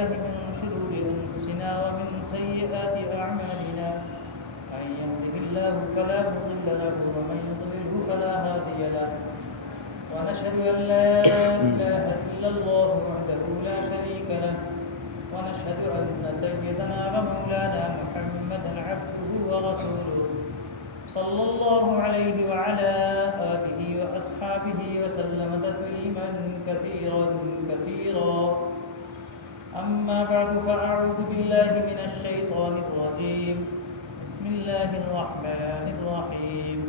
بالله من شرور أنفسنا ومن سيئات أعمالنا من يهده الله فلا مضل له ومن يضلله فلا هادي له ونشهد أن لا إله إلا الله وحده لا شريك له ونشهد أن سيدنا ومولانا محمدا عبده ورسوله صلى الله عليه وعلى آله وأصحابه وسلم تسليما كثيرا أما بعد فأعوذ بالله من الشيطان الرجيم بسم الله الرحمن الرحيم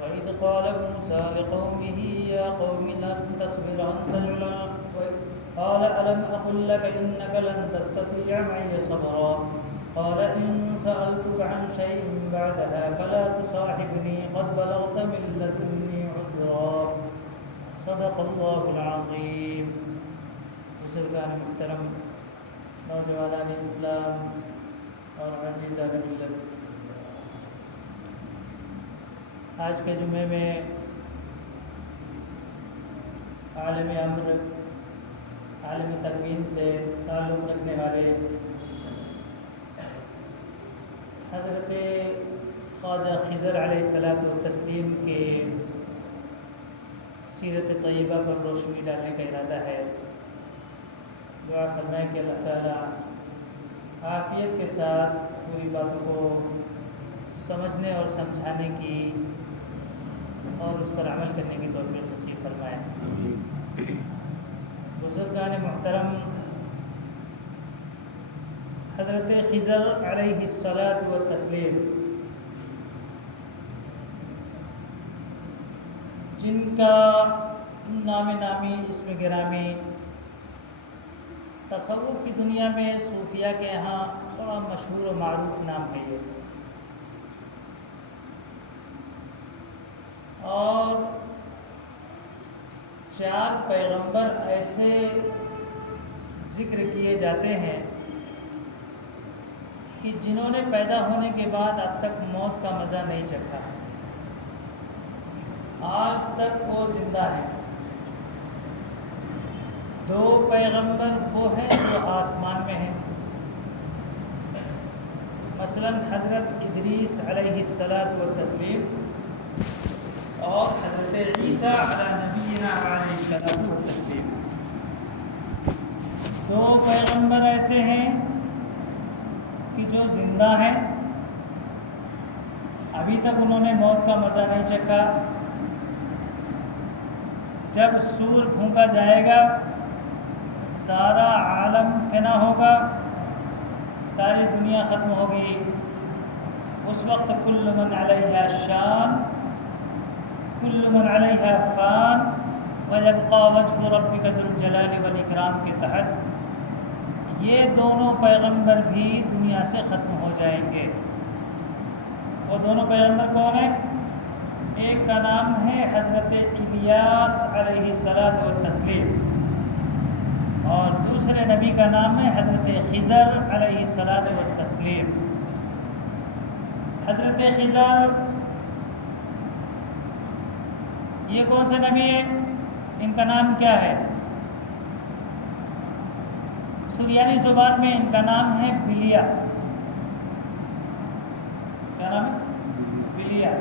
وإذ قال موسى لقومه يا قوم لن تصبر أنت قال ألم أقل لك إنك لن تستطيع معي صبرا قال إن سألتك عن شيء بعدها فلا تصاحبني قد بلغت من لدني عذرا صدق الله العظيم. بزرگان محترم، نوجوانان اسلام اور عزیزان ملت، آج کے جمعے میں عالم امر، عالم تکوین سے تعلق رکھنے والے حضرت خواجہ خضر علیہ الصلاۃ والتسلیم کے سیرت طیبہ پر روشنی ڈالنے کا ارادہ ہے. دعا فرمائیں کہ اللہ تعالیٰ عافیت کے ساتھ پوری باتوں کو سمجھنے اور سمجھانے کی اور اس پر عمل کرنے کی توفیق نصیب فرمائے. بزرگان محترم، حضرت خضر علیہ الصلاۃ والتسلیم جن کا نام نامی اسم گرامی تصوف کی دنیا میں صوفیہ کے ہاں بڑا مشہور و معروف نام ہے یہ، اور 4 پیغمبر ایسے ذکر کیے جاتے ہیں کہ جنہوں نے پیدا ہونے کے بعد اب تک موت کا مزہ نہیں چکھا، آج تک وہ زندہ ہیں. 2 پیغمبر وہ ہیں جو آسمان میں ہیں، مثلا حضرت ادریس علیہ الصلاۃ والتسلیم اور حضرت عیسیٰ علی نبینا علیہ الصلاۃ والتسلیم. 2 پیغمبر ایسے ہیں کہ جو زندہ ہیں، ابھی تک انہوں نے موت کا مزہ نہیں چکھا. جب سور پھونکا جائے گا، سارا عالم فنا ہوگا، ساری دنیا ختم ہوگی، اس وقت کل من علیہا شان کل من علیہا فان ویبقى وجہ ربک ذو الجلال والاکرام کے تحت یہ دونوں پیغمبر بھی دنیا سے ختم ہو جائیں گے. وہ دونوں پیغمبر کون ہیں؟ ایک کا نام ہے حضرت الیاس علیہ الصلاۃ والتسلیم اور دوسرے نبی کا نام ہے حضرت خضر علیہ الصلاۃ والتسلیم. حضرت خضر یہ کون سے نبی ہیں؟ ان کا نام کیا ہے؟ سریانی زبان میں ان کا نام ہے بلیا. کیا نام ہے؟ بلیا.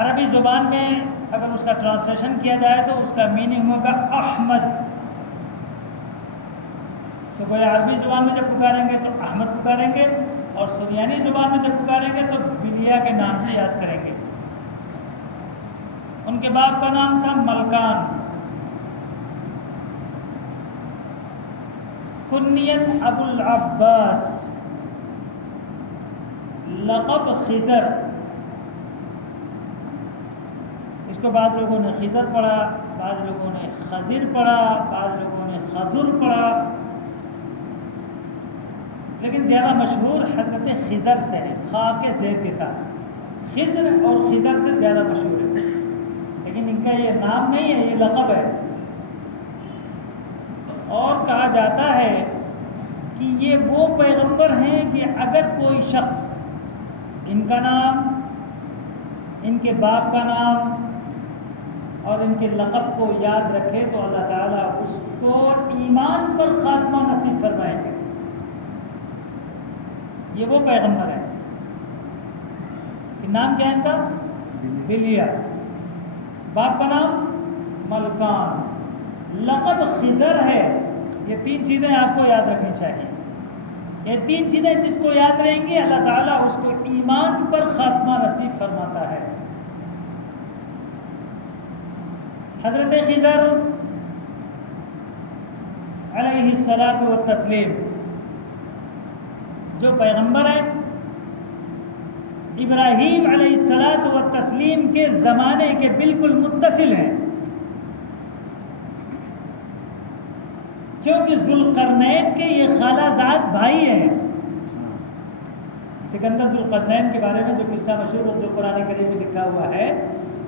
عربی زبان میں اگر اس کا ٹرانسلیشن کیا جائے تو اس کا میننگ ہوگا احمد. تو گویا عربی زبان میں جب پکاریں گے تو احمد پکاریں گے، اور سریانی زبان میں جب پکاریں گے تو بلیا کے نام سے یاد کریں گے. ان کے باپ کا نام تھا ملکان. کنیت ابو العباس، لقب خضر. اس کو بعض لوگوں نے خضر پڑھا، بعض لوگوں نے خضر پڑھا، بعض لوگوں نے خضر پڑھا، لیکن زیادہ مشہور حضرت خضر سے ہے، خا کے زیر کے ساتھ. خضر اور خضر سے زیادہ مشہور ہے، لیکن ان کا یہ نام نہیں ہے، یہ لقب ہے. اور کہا جاتا ہے کہ یہ وہ پیغمبر ہیں کہ اگر کوئی شخص ان کا نام، ان کے باپ کا نام اور ان کے لقب کو یاد رکھے تو اللہ تعالیٰ اس کو ایمان ایمان پر خاتمہ نصیب فرمائیں گے. یہ وہ پیغمبر ہیں. نام کیا ہے ان کا؟ بلیہ. باپ کا نام ملکان. لقب خضر ہے. یہ 3 چیزیں آپ کو یاد رکھنی چاہیے. یہ 3 چیزیں جس کو یاد رہیں گی اللہ تعالیٰ اس کو ایمان پر خاتمہ نصیب فرماتا ہے. حضرت خضر علیہ الصلاۃ والتسلیم جو پیغمبر ہیں، ابراہیم علیہ الصلاۃ والتسلیم کے زمانے کے بالکل متصل ہیں، کیونکہ ذوالقرنین کے یہ خالہ زاد بھائی ہیں. سکندر ذوالقرنین کے بارے میں جو قصہ مشہور جو قرآن کریم میں لکھا ہوا ہے،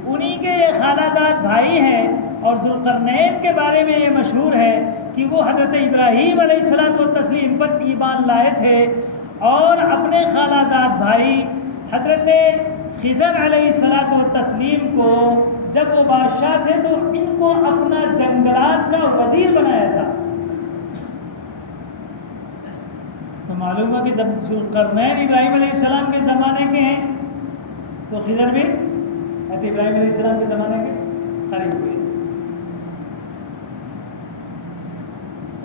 انہی کے یہ خالہ زاد بھائی ہیں. اور ذوالقرنین کے بارے میں یہ مشہور ہے کہ وہ حضرت ابراہیم علیہ الصلاۃ والتسلیم پر ایمان لائے تھے، اور اپنے خالہ زاد بھائی حضرت خضر علیہ الصلاۃ والتسلیم کو جب وہ بادشاہ تھے تو ان کو اپنا جنگلات کا وزیر بنایا تھا. تو معلوم ہے کہ جب ذوالقرنین ابراہیم علیہ السلام کے زمانے کے ہیں تو خضر بھی حضرت ابراہیم علیہ السلام کے زمانے کے قریب ہوئے.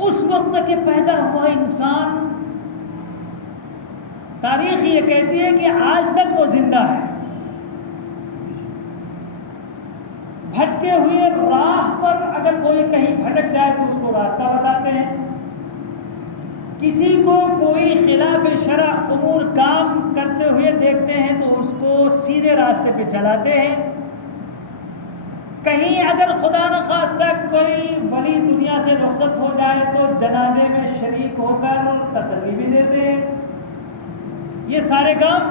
اس وقت کے پیدا ہوا انسان، تاریخ یہ کہتی ہے کہ آج تک وہ زندہ ہے. بھٹکے ہوئے راہ پر اگر کوئی کہیں بھٹک جائے تو اس کو راستہ بتاتے ہیں. کسی کو کوئی خلاف شرع امور کام کرتے ہوئے دیکھتے ہیں تو اس کو سیدھے راستے پہ چلاتے ہیں. کہیں اگر خدا نخواستہ کوئی ولی دنیا سے رخصت ہو جائے تو جنازے میں شریک ہو کر تسلی بھی دیتے ہیں. یہ سارے کام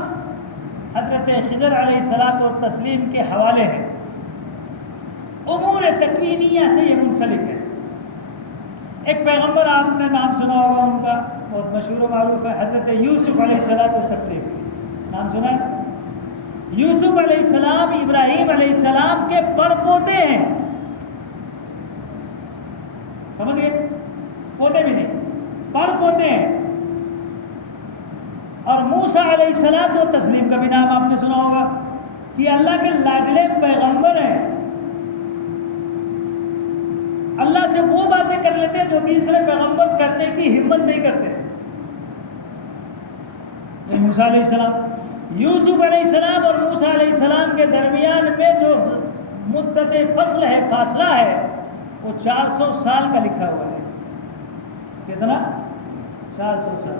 حضرت خضر علیہ الصلاۃ والتسلیم کے حوالے ہیں. امور تکوینیہ سے یہ منسلک ہے. ایک پیغمبر آپ نے نام سنا ہوگا ان کا، بہت مشہور و معروف ہے، حضرت یوسف علیہ الصلاۃ والتسلیم. نام سنا ہے؟ یوسف علیہ السلام ابراہیم علیہ السلام کے پڑ پوتے ہیں. سمجھ گئے؟ پوتے بھی نہیں، پڑ پوتے ہیں. اور موسیٰ علیہ الصلاۃ والتسلیم کا بھی نام آپ نے سنا ہوگا کہ اللہ کے لاڈلے پیغمبر ہیں. اللہ سے وہ باتیں کر لیتے ہیں جو تیسرے پیغمبر کرنے کی ہمت نہیں کرتے. موسیٰ علیہ السلام، یوسف علیہ السلام اور موسیٰ علیہ السلام کے درمیان میں جو مدت فصل ہے، فاصلہ ہے، وہ 400 سال کا لکھا ہوا ہے. کتنا؟ 400 سال.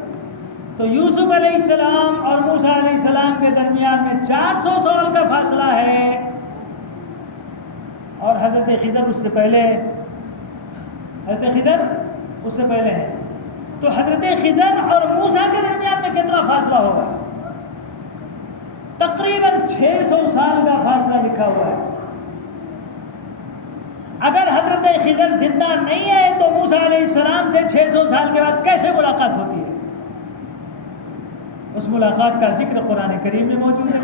تو یوسف علیہ السلام اور موسیٰ علیہ السلام کے درمیان میں 400 سال کا فاصلہ ہے، اور حضرت خضر اس سے پہلے ہے. حضرت خضر اس سے پہلے ہے. تو حضرت خضر اور موسیٰ کے درمیان میں کتنا فاصلہ ہوگا؟ تقریباً 600 سال کا فاصلہ لکھا ہوا ہے. اگر حضرت خضر زندہ نہیں ہے تو موسیٰ علیہ السلام سے 600 سال کے بعد کیسے ملاقات ہوتی ہے؟ اس ملاقات کا ذکر قرآن کریم میں موجود ہے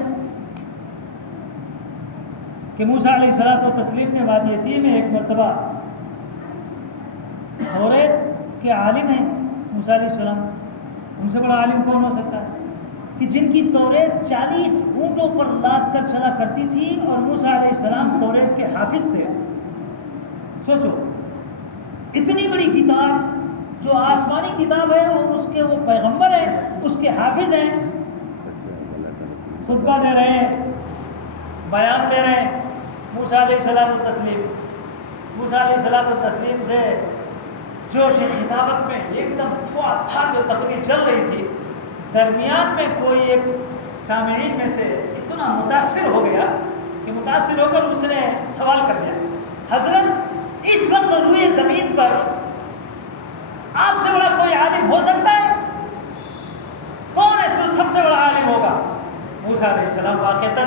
کہ موسیٰ علیہ الصلاۃ والتسلیم نے وادی طی میں ایک مرتبہ، توریت کے عالم ہیں موسیٰ علیہ السلام، ان سے بڑا عالم کون ہو سکتا ہے، کہ جن کی توریت 40 اونٹوں پر لاد کر چلا کرتی تھی، اور موسیٰ علیہ السلام توریت کے حافظ تھے. سوچو، اتنی بڑی کتاب جو آسمانی کتاب ہے اور اس کے وہ پیغمبر ہیں، اس کے حافظ ہیں، خطبہ دے رہے ہیں، بیان دے رہے ہیں. موسیٰ علیہ الصلاۃ والتسلیم، موسیٰ علیہ الصلاۃ والتسلیم سے جوش خطابت میں ایک دم تھا جو تقریر چل رہی تھی. درمیان میں کوئی ایک سامعین میں سے اتنا متاثر ہو گیا کہ متاثر ہو کر اس نے سوال کر دیا، حضرت اس وقت روئے زمین پر آپ سے بڑا کوئی عالم ہو سکتا ہے؟ کون ہے سب سے بڑا عالم ہوگا؟ موسیٰ علیہ السلام واقعتاً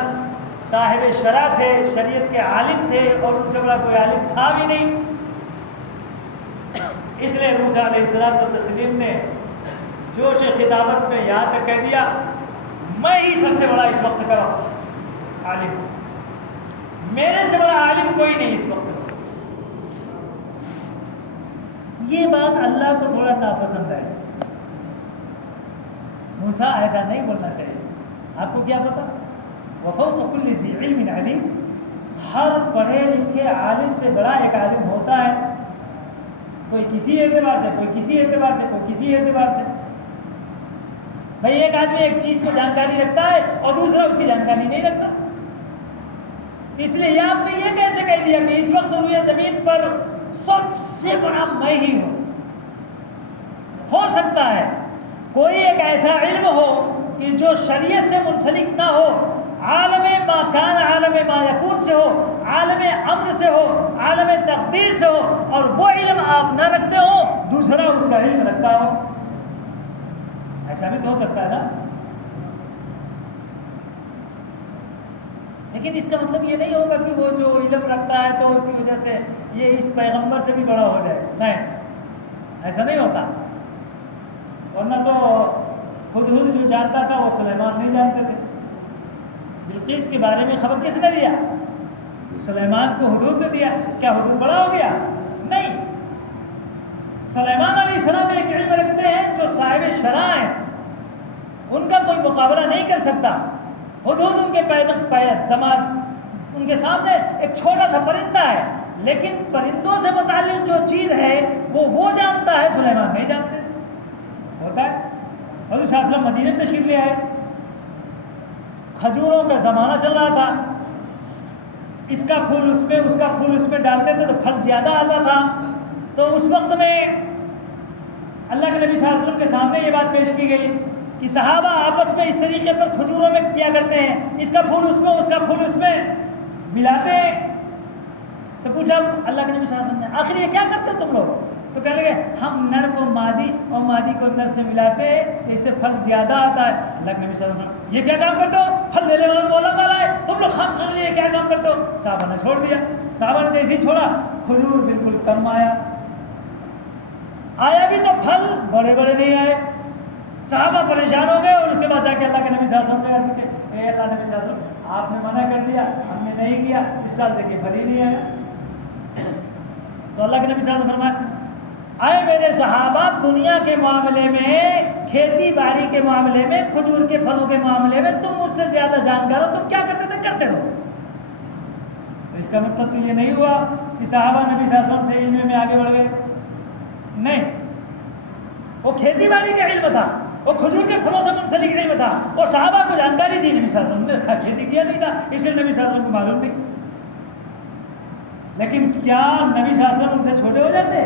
صاحب شرع تھے، شریعت کے عالم تھے، اور ان سے بڑا کوئی عالم تھا بھی نہیں. اس لیے موسیٰ علیہ الصلاۃ والتسلیم نے جوش خطابت میں یہاں تک کہہ دیا، میں ہی سب سے بڑا اس وقت کا عالم ہوں، میرے سے بڑا عالم کوئی نہیں اس وقت. یہ بات اللہ کو تھوڑا ناپسند ہے. موسیٰ ایسا نہیں بولنا چاہیے. آپ کو کیا پتا؟ وفوق کل ذی علم علیم، ہر پڑھے لکھے عالم سے بڑا ایک عالم ہوتا ہے. کوئی کسی اعتبار سے، کوئی کسی اعتبار سے، کوئی کسی اعتبار سے. بھائی ایک آدمی ایک چیز کو جانکاری رکھتا ہے اور دوسرا اس کی جانکاری نہیں رکھتا. اس لیے آپ نے یہ کیسے کہہ دیا کہ اس وقت روئے زمین پر سب سے بڑا میں ہی ہوں؟ ہو سکتا ہے کوئی ایک ایسا علم ہو کہ جو شریعت سے منسلک نہ ہو، عالم ما کان، عالم ما یکون سے ہو، عالم امر سے ہو، عالم تقدیر سے ہو، اور وہ علم آپ نہ رکھتے ہو، دوسرا اس کا علم رکھتا ہو. ایسا بھی تو ہو سکتا ہے نا. لیکن اس کا مطلب یہ نہیں ہوگا کہ وہ جو علم رکھتا ہے تو اس کی وجہ سے یہ اس پیغمبر سے بھی بڑا ہو جائے. نہیں، ایسا نہیں ہوتا. ورنہ تو ہدہد جو جانتا تھا وہ سلیمان نہیں جانتے تھے. بلقیس کے بارے میں خبر کس نے دیا؟ سلیمان کو ہدہد نے دیا. کیا ہدہد بڑا ہو گیا؟ نہیں. سلیمان علیہ السلام ایک علم رکھتے ہیں جو صاحب شرع ہیں، ان کا کوئی مقابلہ نہیں کر سکتا. ہدہد ان کے ان کے سامنے ایک چھوٹا سا پرندہ ہے، لیکن پرندوں سے متعلق جو چیز ہے وہ جانتا ہے، سلیمان نہیں جانتے. ہوتا ہے. حضور صلی اللہ علیہ وسلم مدینہ تشریف لے آئے، کھجوروں کا زمانہ چل رہا تھا. اس کا پھول اس میں، اس کا پھول اس میں ڈالتے تھے تو پھل زیادہ آتا تھا. تو اس وقت میں اللہ کے نبی صلی اللہ علیہ وسلم کے سامنے یہ بات پیش کی گئی کہ صحابہ آپس میں اس طریقے پر کھجوروں میں کیا کرتے ہیں، اس کا پھول اس میں، اس کا پھول اس میں ملاتے ہیں. تو پوچھا اللہ کے نبی صلی اللہ علیہ وسلم نے، آخر یہ کیا کرتے تم لوگ؟ تو کہنے لگے ہم نر کو مادی اور مادی کو نر سے ملاتے ہیں، اس سے پھل زیادہ آتا ہے. اللہ کے نبی صلی اللہ علیہ وسلم، یہ کیا کام کرتے ہو؟ پھل دینے والا تو اللہ تعالیٰ ہے، تم لوگ خام خام لیے کیا کام کرتے ہو؟ صحابہ نے چھوڑ دیا. صحابہ نے جیسے ہی چھوڑا کھجور بالکل کم آیا بھی تو پھل بڑے بڑے نہیں آئے. صحابہ پریشان ہو گئے اور اس کے بعد جا کے اللہ کے نبی صلی اللہ علیہ وسلم سے عرض کی، اے اللہ نبی صلی اللہ علیہ وسلم، آپ نے منع کر دیا، ہم نے نہیں کیا، اس سال دیکھیے پھل ہی نہیں آیا. تو اللہ کے نبی صلی اللہ علیہ وسلم فرمایا، اے میرے صحابہ، دنیا کے معاملے میں، کھیتی باڑی کے معاملے میں، کھجور کے پھلوں کے معاملے میں تم مجھ سے زیادہ جانکار ہو. تم کیا کرتے تھے؟ کرتے ہو. تو اس کا مطلب تو یہ نہیں ہوا کہ صحابہ نبی صلی اللہ علیہ وسلم سے علم میں آگے بڑھ گئے. نہیں، وہ کھیتی باڑی کا علم تھا، وہ کھجور کے پھلوں سے منسلک علم تھا، اور صحابہ کو جانکاری تھی. نبی صلی اللہ علیہ وسلم نے کھیتی کیا نہیں تھا، اس لیے نبی صلی اللہ علیہ وسلم کو معلوم نہیں. لیکن کیا نبی صلی اللہ علیہ وسلم ان سے چھوٹے ہو جاتے؟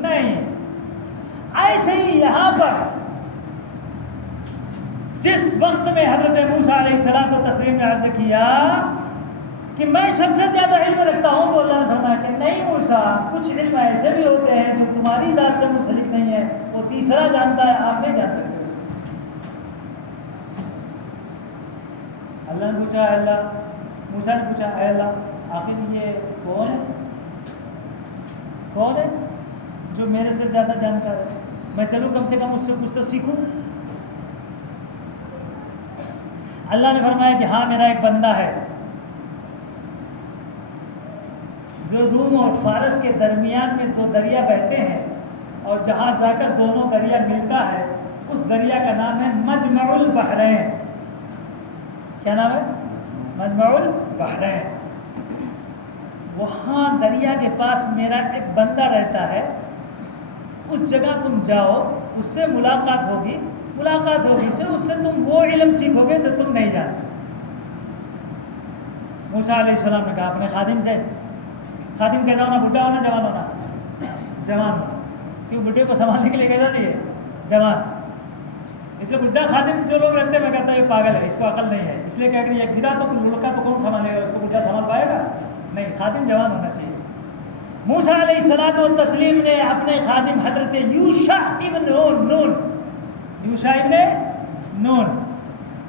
نہیں. ایسے ہی یہاں پر جس وقت میں حضرت موسیٰ علیہ السلام و تسلیم نے عرض کیا کہ میں سب سے زیادہ علم رکھتا ہوں، تو اللہ نے فرمایا کہ نہیں موسیٰ، کچھ علم ایسے بھی ہوتے ہیں جو تمہاری ذات سے منسلک نہیں ہے، وہ تیسرا جانتا ہے، آپ نہیں جان سکتے اس کو. اللہ نے پوچھا، اے اللہ، موسیٰ نے پوچھا، اے اللہ، آخر یہ کون ہے جو میرے سے زیادہ جانکار ہے؟ میں چلوں کم سے کم اس سے کچھ تو سیکھوں. اللہ نے فرمایا کہ ہاں، میرا ایک بندہ ہے جو روم اور فارس کے درمیان میں دو دریا بہتے ہیں، اور جہاں جا کر دونوں دریا ملتا ہے اس دریا کا نام ہے مجمع البحرین. کیا نام ہے؟ مجمع البحرین. وہاں دریا کے پاس میرا ایک بندہ رہتا ہے، اس جگہ تم جاؤ، اس سے ملاقات ہوگی سے اس سے تم وہ علم سیکھو گے جو تم نہیں جانتے. موسیٰ علیہ السلام نے کہا اپنے خادم سے، خادم کیسا ہونا؟ بڈھا ہونا، جوان ہونا؟ جوان ہونا. کیوں؟ بڈھے کو سنبھالنے کے لیے کیسا چاہیے؟ جوان. اس لیے بڈھا خادم جو لوگ رہتے ہیں، میں کہتا ہوں یہ پاگل ہے، اس کو عقل نہیں ہے، اس لیے کہ یہ گرا تو لڑکا تو کون سنبھالے گا، اس کو بڈھا سنبھال پائے گا؟ نہیں، خادم جوان ہونا چاہیے. موسیٰ علیہ الصلوۃ والتسلیم نے اپنے خادم حضرت یوشع ابن نون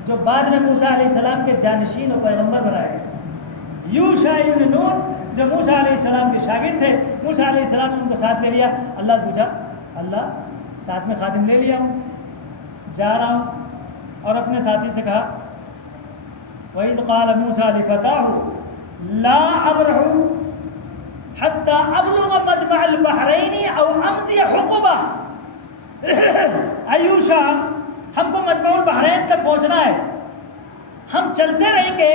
جو بعد میں موسیٰ علیہ السلام کے جانشین و پیغمبر بنائے گئے، یوشع ابن نون جو موسیٰ علیہ السلام کے شاگرد تھے، موسیٰ علیہ السلام نے ان کو ساتھ لے لیا. اللہ سے پوچھا، اللہ ساتھ میں خادم لے لیا ہوں، جا رہا ہوں، اور اپنے ساتھی سے کہا وَإِذْ قَالَ مُوسَىٰ لِفَتَاهُ لَا أَبْرَحُ حتی ابلغ مجمع البحرین او امضی حقبہ. ایوشا ہم کو مجمع البحرین تک پہنچنا ہے، ہم چلتے رہیں گے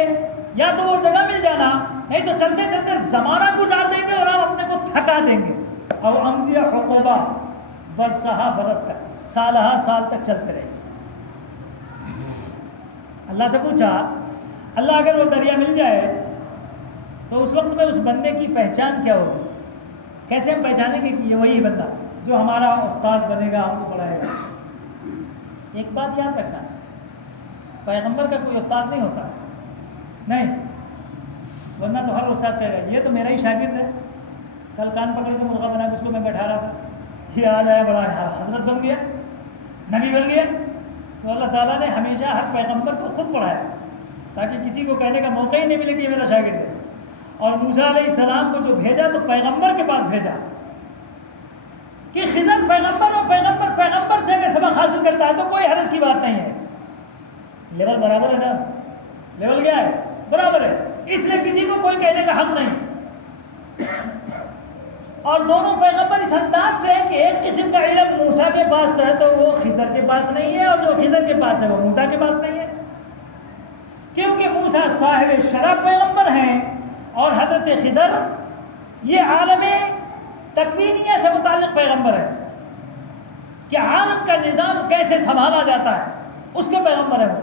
یا تو وہ جگہ مل جانا، نہیں تو چلتے چلتے زمانہ گزار دیں گے اور ہم اپنے کو تھکا دیں گے. او امضی حقبہ، برسہا برس تک، سالہ سال تک چلتے رہیں گے. اللہ سے پوچھا اللہ اگر وہ دریا مل جائے تو اس وقت میں اس بندے کی پہچان کیا ہوگی؟ کیسے ہم پہچانیں گے کہ یہ وہی بندہ جو ہمارا استاذ بنے گا، ہم کو پڑھائے گا؟ ایک بات یاد رکھنا، پیغمبر کا کوئی استاذ نہیں ہوتا، نہیں، ورنہ تو ہر استاذ کہے گا یہ تو میرا ہی شاگرد ہے، کل کان پکڑ کے مرغا بنا کے اس کو میں بیٹھا رہا تھا، یہ آ جایا بڑا حضرت بن گیا، نبی بن گیا. تو اللہ تعالیٰ نے ہمیشہ ہر پیغمبر کو خود پڑھایا تاکہ کسی کو کہنے کا موقع ہی نہیں ملے کہ یہ میرا شاگرد ہے. اور موسیٰ علیہ السلام کو جو بھیجا تو پیغمبر کے پاس بھیجا کہ خضر پیغمبر اور پیغمبر سے اگر سبق حاصل کرتا ہے تو کوئی حرج کی بات نہیں ہے. لیول برابر ہے نا، لیول کیا ہے؟ برابر ہے، اس لیے کسی کو کوئی کہنے کا حق نہیں. اور دونوں پیغمبر اس انداز سے کہ ایک قسم کا علم موسیٰ کے پاس ہے تو وہ خضر کے پاس نہیں ہے، اور جو خضر کے پاس ہے وہ موسیٰ کے پاس نہیں ہے، کیونکہ موسیٰ صاحب شرف پیغمبر ہیں اور حضرت خضر یہ عالم تکوینیہ سے متعلق پیغمبر ہے کہ عالم کا نظام کیسے سنبھالا جاتا ہے، اس کے پیغمبر ہیں وہ.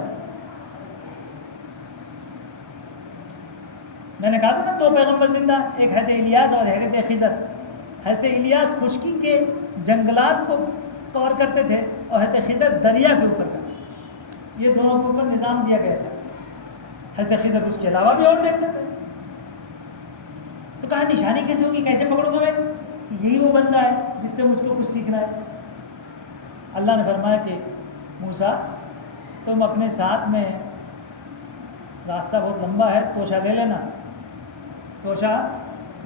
میں نے کہا تھا نا دو پیغمبر زندہ، ایک حضرت الیاس اور حضرت خضر. حضرت الیاس خشکی کے جنگلات کو کور کرتے تھے اور حضرت خضر دریا کے اوپر کا، یہ دونوں کے اوپر نظام دیا گیا تھا. حضرت خضر اس کے علاوہ بھی اور دیکھتے تھے. تو کہا نشانی کیسے ہوگی، کیسے پکڑوں گا میں؟ یہی وہ بندہ ہے جس سے مجھ کو کچھ سیکھنا ہے. اللہ نے فرمایا کہ موسیٰ تم اپنے ساتھ میں، راستہ بہت لمبا ہے، توشہ لے لینا، توشہ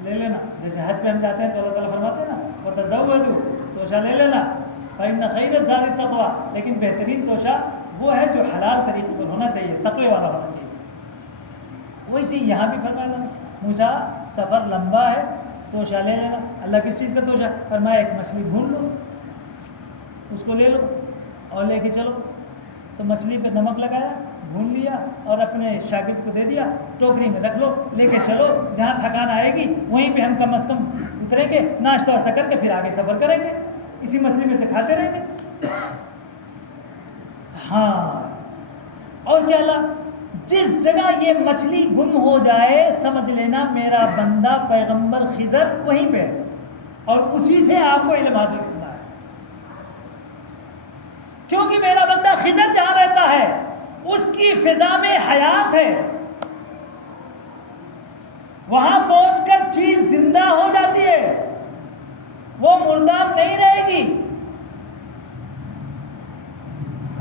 لے لینا. جیسے حج پہ ہم جاتے ہیں تو اللہ تعالیٰ فرماتے ہیں نا وَتَزَوَّدُوا، توشہ لے لینا، فَإِنَّ خَيْرَ الزَّادِ التَّقْوَىٰ، لیکن بہترین توشہ وہ ہے جو حلال طریقے پر ہونا چاہیے، تقوی والا ہونا چاہیے. ویسے یہاں بھی فرمایا موسیٰ سفر لمبا ہے، توشہ لے لینا. اللہ کس چیز کا توشہ؟ فرمایا ایک مچھلی بھون لو، اس کو لے لو اور لے کے چلو. تو مچھلی پہ نمک لگایا، بھون لیا اور اپنے شاگرد کو دے دیا، ٹوکری میں رکھ لو، لے کے چلو، جہاں تھکان آئے گی وہیں پہ ہم کم از کم اتریں گے، ناشتہ واشتہ کر کے پھر آگے سفر کریں گے، اسی مچھلی میں سے کھاتے رہیں گے. ہاں، اور کیا اللہ جس جگہ یہ مچھلی گم ہو جائے سمجھ لینا میرا بندہ پیغمبر خضر وہیں پہ ہے اور اسی سے آپ کو علم حاصل کرنا ہے، کیونکہ میرا بندہ خضر جہاں رہتا ہے اس کی فضا میں حیات ہے، وہاں پہنچ کر چیز زندہ ہو جاتی ہے، وہ مردار نہیں رہے گی.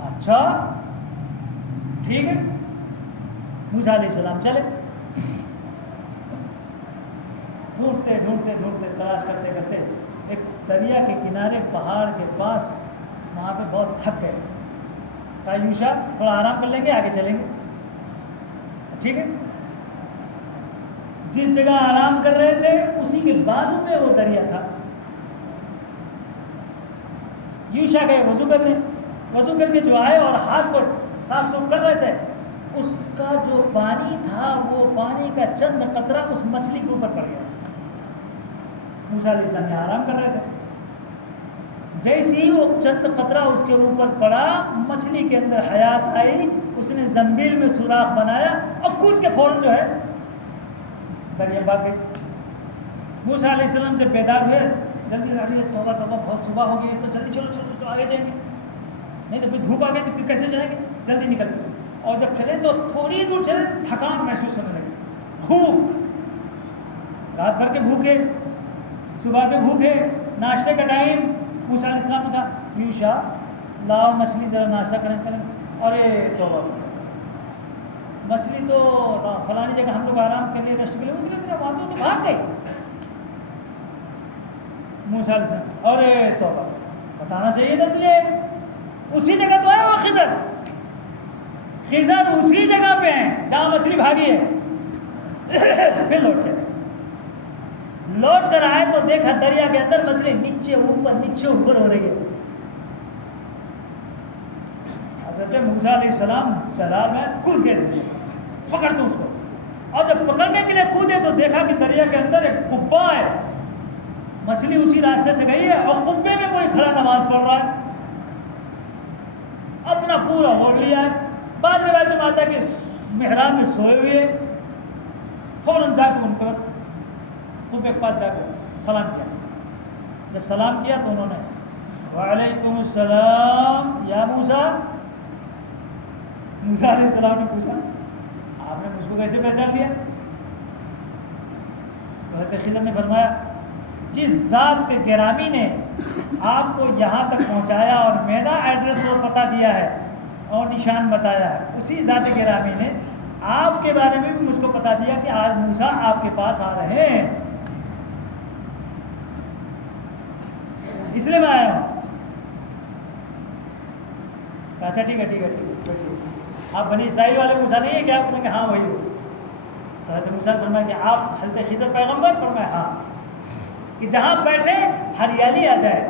اچھا ٹھیک ہے. موسیٰ علیہ السلام چلے، ڈھونڈتے ڈھونڈتے ڈھونڈتے تلاش کرتے کرتے ایک دریا کے کنارے پہاڑ کے پاس وہاں پہ بہت تھک گئے. کہا یوشع تھوڑا آرام کر لیں گے، آگے چلیں گے. ٹھیک ہے. جس جگہ آرام کر رہے تھے اسی کے بازو میں وہ دریا تھا. یوشع گئے وضو کرنے، وضو کر کے جو آئے اور ہاتھ کو صاف صوف کر رہے تھے، اس کا جو پانی تھا وہ پانی کا چند قطرہ اس مچھلی کے اوپر پڑ گیا. موسیٰ علیہ السلام یہاں آرام کر رہے تھے، جیسے ہی وہ چند قطرہ اس کے اوپر پڑا مچھلی کے اندر حیات آئی، اس نے زنبیل میں سوراخ بنایا اور کود کے فوراً جو ہے دریا بھاگ گئی. موسیٰ علیہ السلام جب بیدار ہوئے جلدی سے توبہ توبہ بہت صبح ہو گئی تو جلدی چلو چلو آگے جائیں گے، نہیں تو پھر دھوپ آ گئی تو پھر کیسے جائیں گے، جلدی نکل گئے. اور جب چلے تو تھوڑی دور چلے تھکان محسوس ہونے لگی، بھوک، رات بھر کے بھوکے، صبح کے بھوکے، ناشتے کا ٹائم. موسیٰ علیہ السلام نے کہا یوشع لاؤ مچھلی ذرا ناشتہ کریں. ارے توبہ، مچھلی تو فلانی جگہ ہم لوگ آرام کے لیے ریسٹ کے لیے وہاں تو بھاگ گئی. موسیٰ علیہ السلام ارے توبہ، بتانا چاہیے تھا تجھے، اسی جگہ تو ہے وہ خضر، خضر اسی جگہ پہ ہیں جہاں مچھلی بھاگی ہے. پھر لوٹ کے لوٹ کر آئے تو دیکھا دریا کے اندر مچھلی نیچے اوپر ہو رہی ہے. حضرت موسیٰ علیہ السلام چلا میں کود گئے, پکڑ تو اس کو. اور جب پکڑنے کے لیے کودے تو دیکھا کہ دریا کے اندر ایک قبہ ہے, مچھلی اسی راستے سے گئی ہے اور قبے میں کوئی کھڑا نماز پڑھ رہا ہے, اپنا پورا اوڑھ لیا ہے. بعد میں تم آتا ہے کہ محراب میں سوئے ہوئے, فوراً جا کے ان کے پاس قبے کے پاس جا کے سلام کیا. جب سلام کیا تو انہوں نے وعلیکم السلام یا موسیٰ. موسیٰ علیہ السلام نے پوچھا آپ نے مجھ کو کیسے پہچان لیا؟ تو حضرت خضر نے فرمایا جس ذات گرامی نے آپ کو یہاں تک پہنچایا اور میرا ایڈریس اور پتہ دیا ہے اور نشان بتایا ہے, اسی ذات گرامی نے آپ کے بارے میں بھی مجھ کو پتہ دیا کہ آج موسیٰ آپ کے پاس آ رہے ہیں, اس لیے میں آیا ہوں. اچھا ٹھیک ہے آپ بنی اسرائیل والے موسیٰ نہیں ہے کیا؟ آپ نے کہا ہاں وہی ہو. تو حضرت موسیٰ نے فرمایا کہ آپ حضرت خضر پیغمبر؟ فرمایا ہاں. کہ جہاں بیٹھے ہریالی آ جائے,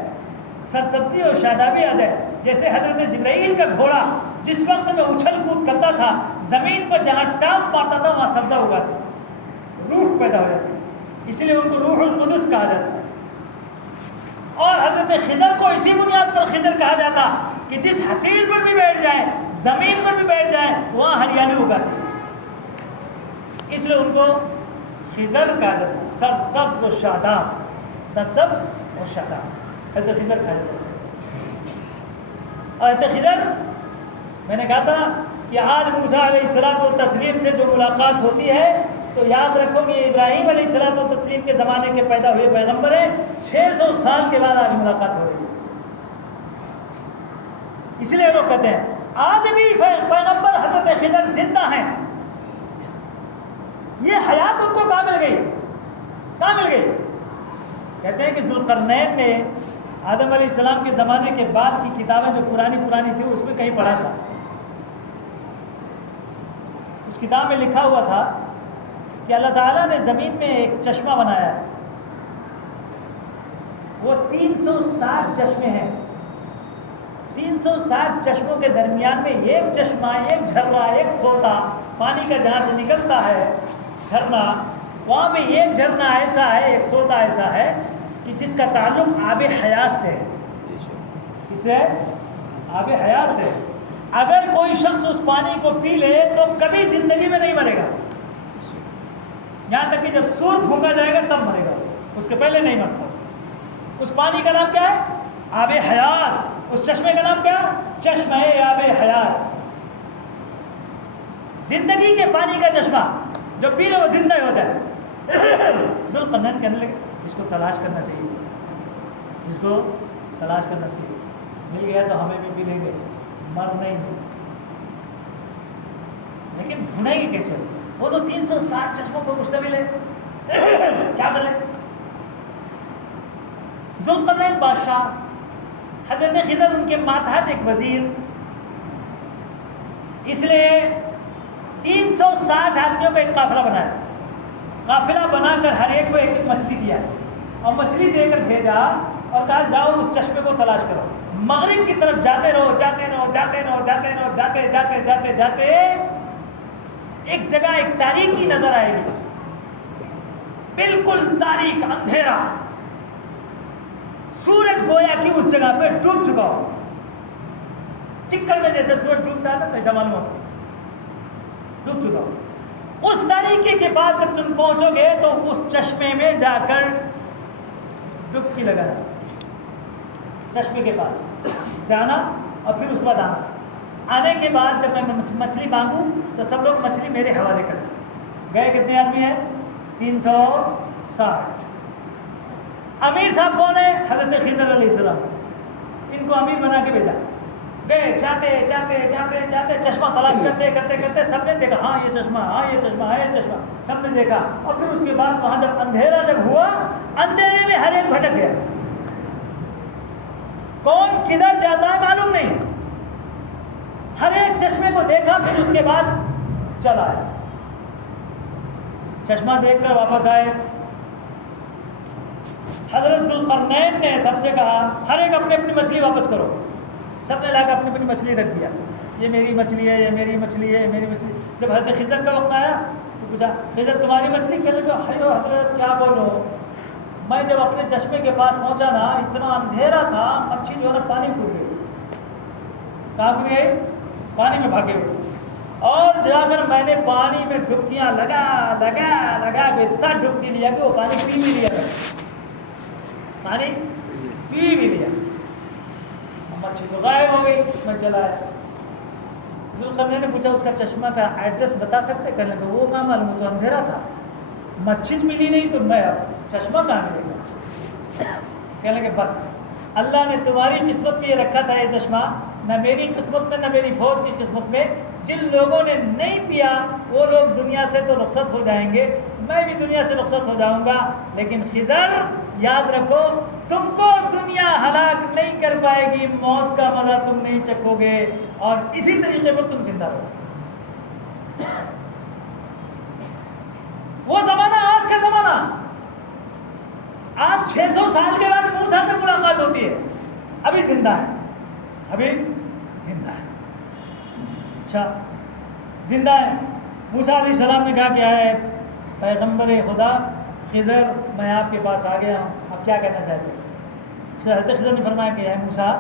سرسبزی اور شادابی آ جائے, جیسے حضرت جبرائیل کا گھوڑا جس وقت میں اچھل کود کرتا تھا زمین پر جہاں ٹاپ مارتا تھا وہاں سبزہ اگاتے تھے, روح پیدا ہو جاتی, اس لیے ان کو روح القدس کہا جاتا ہے. اور حضرت خضر کو اسی بنیاد پر خضر کہا جاتا کہ جس حصیر پر بھی بیٹھ جائے, زمین پر بھی بیٹھ جائے, وہاں ہریالی اگاتے, اس لیے ان کو خضر کہا جاتا ہے. سرسبز و شاداب, سرسبز اور شاداب حضرت خضر کہا جاتا ہے. اور حضرت خضر میں نے کہا تھا کہ آج موسیٰ علیہ الصلوۃ والتسلیم سے جو ملاقات ہوتی ہے تو یاد رکھو کہ ابراہیم علیہ الصلوۃ والتسلیم کے زمانے کے پیدا ہوئے پیغمبر ہیں, 600 سال کے بعد آج ملاقات ہو رہی ہے. اس لیے لوگ کہتے ہیں آج بھی پیغمبر حضرت خضر زندہ ہیں. یہ حیات ان کو کہاں مل گئی؟ کہتے ہیں کہ ذوالقرنین نے آدم علیہ السلام کے زمانے کے بعد کی کتابیں جو پرانی تھی اس میں کہیں پڑھا تھا. اس کتاب میں لکھا ہوا تھا کہ اللہ تعالیٰ نے زمین میں ایک چشمہ بنایا ہے, وہ 360 چشمے ہیں. 360 چشموں کے درمیان میں ایک چشمہ, ایک جھرنا, ایک سوتا پانی کا جہاں سے نکلتا ہے جھرنا, وہاں پہ ایک جھرنا ایسا ہے, ایک سوتا ایسا ہے کہ جس کا تعلق آب حیات سے ہے. کس سے؟ آب حیات سے. اگر کوئی شخص اس پانی کو پی لے تو کبھی زندگی میں نہیں مرے گا, یہاں تک کہ جب سور پھونکا جائے گا تب مرے گا, اس کے پہلے نہیں مرتا. اس پانی کا نام کیا ہے؟ آب حیات. اس چشمے کا نام کیا؟ چشمہ آب حیات. زندگی کے پانی کا چشمہ جو پی لے وہ زندہ ہی ہوتا ہے. ذوالقرنین کہنے لگے اس کو تلاش کرنا چاہیے, اس کو تلاش کرنا چاہیے. مل گیا تو ہمیں بھی ملیں گے, مر نہیں. لیکن ڈھونڈیں گے کیسے؟ وہ تو 360 چشموں پر مشتمل ہے, کیا کریں؟ ذوالقرنین بادشاہ, حضرت خضر ان کے ماتحت ایک وزیر, اس لیے 360 آدمیوں کا ایک قافلہ بنایا. قافلہ بنا کر ہر ایک کو ایک ایک مچھلی دیا اور مچھلی دے کر بھیجا اور کہا جاؤ اس چشمے کو تلاش کرو. مغرب کی طرف جاتے رہو, جاتے ایک جگہ ایک تاریکی نظر آئے گی, بالکل تاریک, اندھیرا. سورج گویا کہ اس جگہ پہ ڈوب چکا ہو, چکر میں جیسے سورج ڈوبتا ہے نا, ایسا معلوم ہو ڈوب چکا ہو. اس تاریکی کے بعد جب تم پہنچو گے تو اس چشمے میں جا کر ڈبکی لگانا. چشمے کے پاس جانا اور پھر اس کے بعد آنا. آنے کے بعد جب میں مچھلی مانگوں تو سب لوگ مچھلی میرے حوالے کر دیں. گئے کتنے آدمی ہیں؟ 360. امیر صاحب کون ہے؟ حضرت خضر علیہ السلام. ان کو امیر بنا کے بھیجا. گئے جاتے چشمہ تلاش کرتے سب نے دیکھا ہاں یہ چشمہ, سب نے دیکھا. اور پھر اس کے بعد وہاں جب اندھیرا جب ہوا, اندھیرے میں ہر ایک بھٹک گیا. کون کدھر جاتا ہے معلوم نہیں. ہر ایک چشمے کو دیکھا, پھر اس کے بعد چلا آئے. چشمہ دیکھ کر واپس آئے. حضرت ذوالقرنین نے سب سے کہا ہر ایک اپنی اپنی مچھلی واپس کرو. سب نے لا کے اپنی اپنی مچھلی رکھ دیا. یہ میری مچھلی ہے، یہ میری مچھلی ہے، یہ میری مچھلی. جب حضرت خضر کا وقت آیا تو پوچھا خضر تمہاری مچھلی؟ کہنے لگا ہیو حضرت کیا بولو، میں جب اپنے چشمے کے پاس پہنچا نا اتنا اندھیرا تھا، مچھلی جو ہے نا پانی میں کود گئی. کہاں کود گئی؟ پانی میں بھاگے ہوئے. اور جا کر میں نے پانی میں ڈبکیاں لگا لگا لگا کے اتنا ڈبکی لیا کہ وہ پانی پی بھی لیا. پانی پی بھی لیا، مچھلی تو غائب ہو گئی. میں چلا آیا. ذوالقرنین نے پوچھا اس کا چشمہ کا ایڈریس بتا سکتے؟ کہنے لگا وہ کہاں معلوم، تو اندھیرا تھا، مچھلی ملی نہیں تو میں چشمہ کہاں ملے گا. کہنے لگے بس اللہ نے تمہاری قسمت میں یہ رکھا تھا یہ چشمہ، نہ میری قسمت میں نہ میری فوج کی قسمت میں. جن لوگوں نے نہیں پیا وہ لوگ دنیا سے تو رخصت ہو جائیں گے، میں بھی دنیا سے رخصت ہو جاؤں گا. لیکن خضر یاد رکھو تم کو دنیا ہلاک نہیں کر پائے گی، موت کا مزہ تم نہیں چکھو گے، اور اسی طریقے پر تم زندہ رہو. وہ زمانہ آج کا زمانہ، آج 600 سال کے بعد موسیٰ سے ملاقات ہوتی ہے. ابھی زندہ ہے، ابھی زندہ ہے. اچھا زندہ ہے. موسیٰ علیہ السلام نے کہا کیا ہے پیغمبر خدا خضر میں آپ کے پاس آ گیا ہوں، آپ کیا کہنا چاہتے ہیں؟ حضرت خضر نے فرمایا کہ اے موسیٰ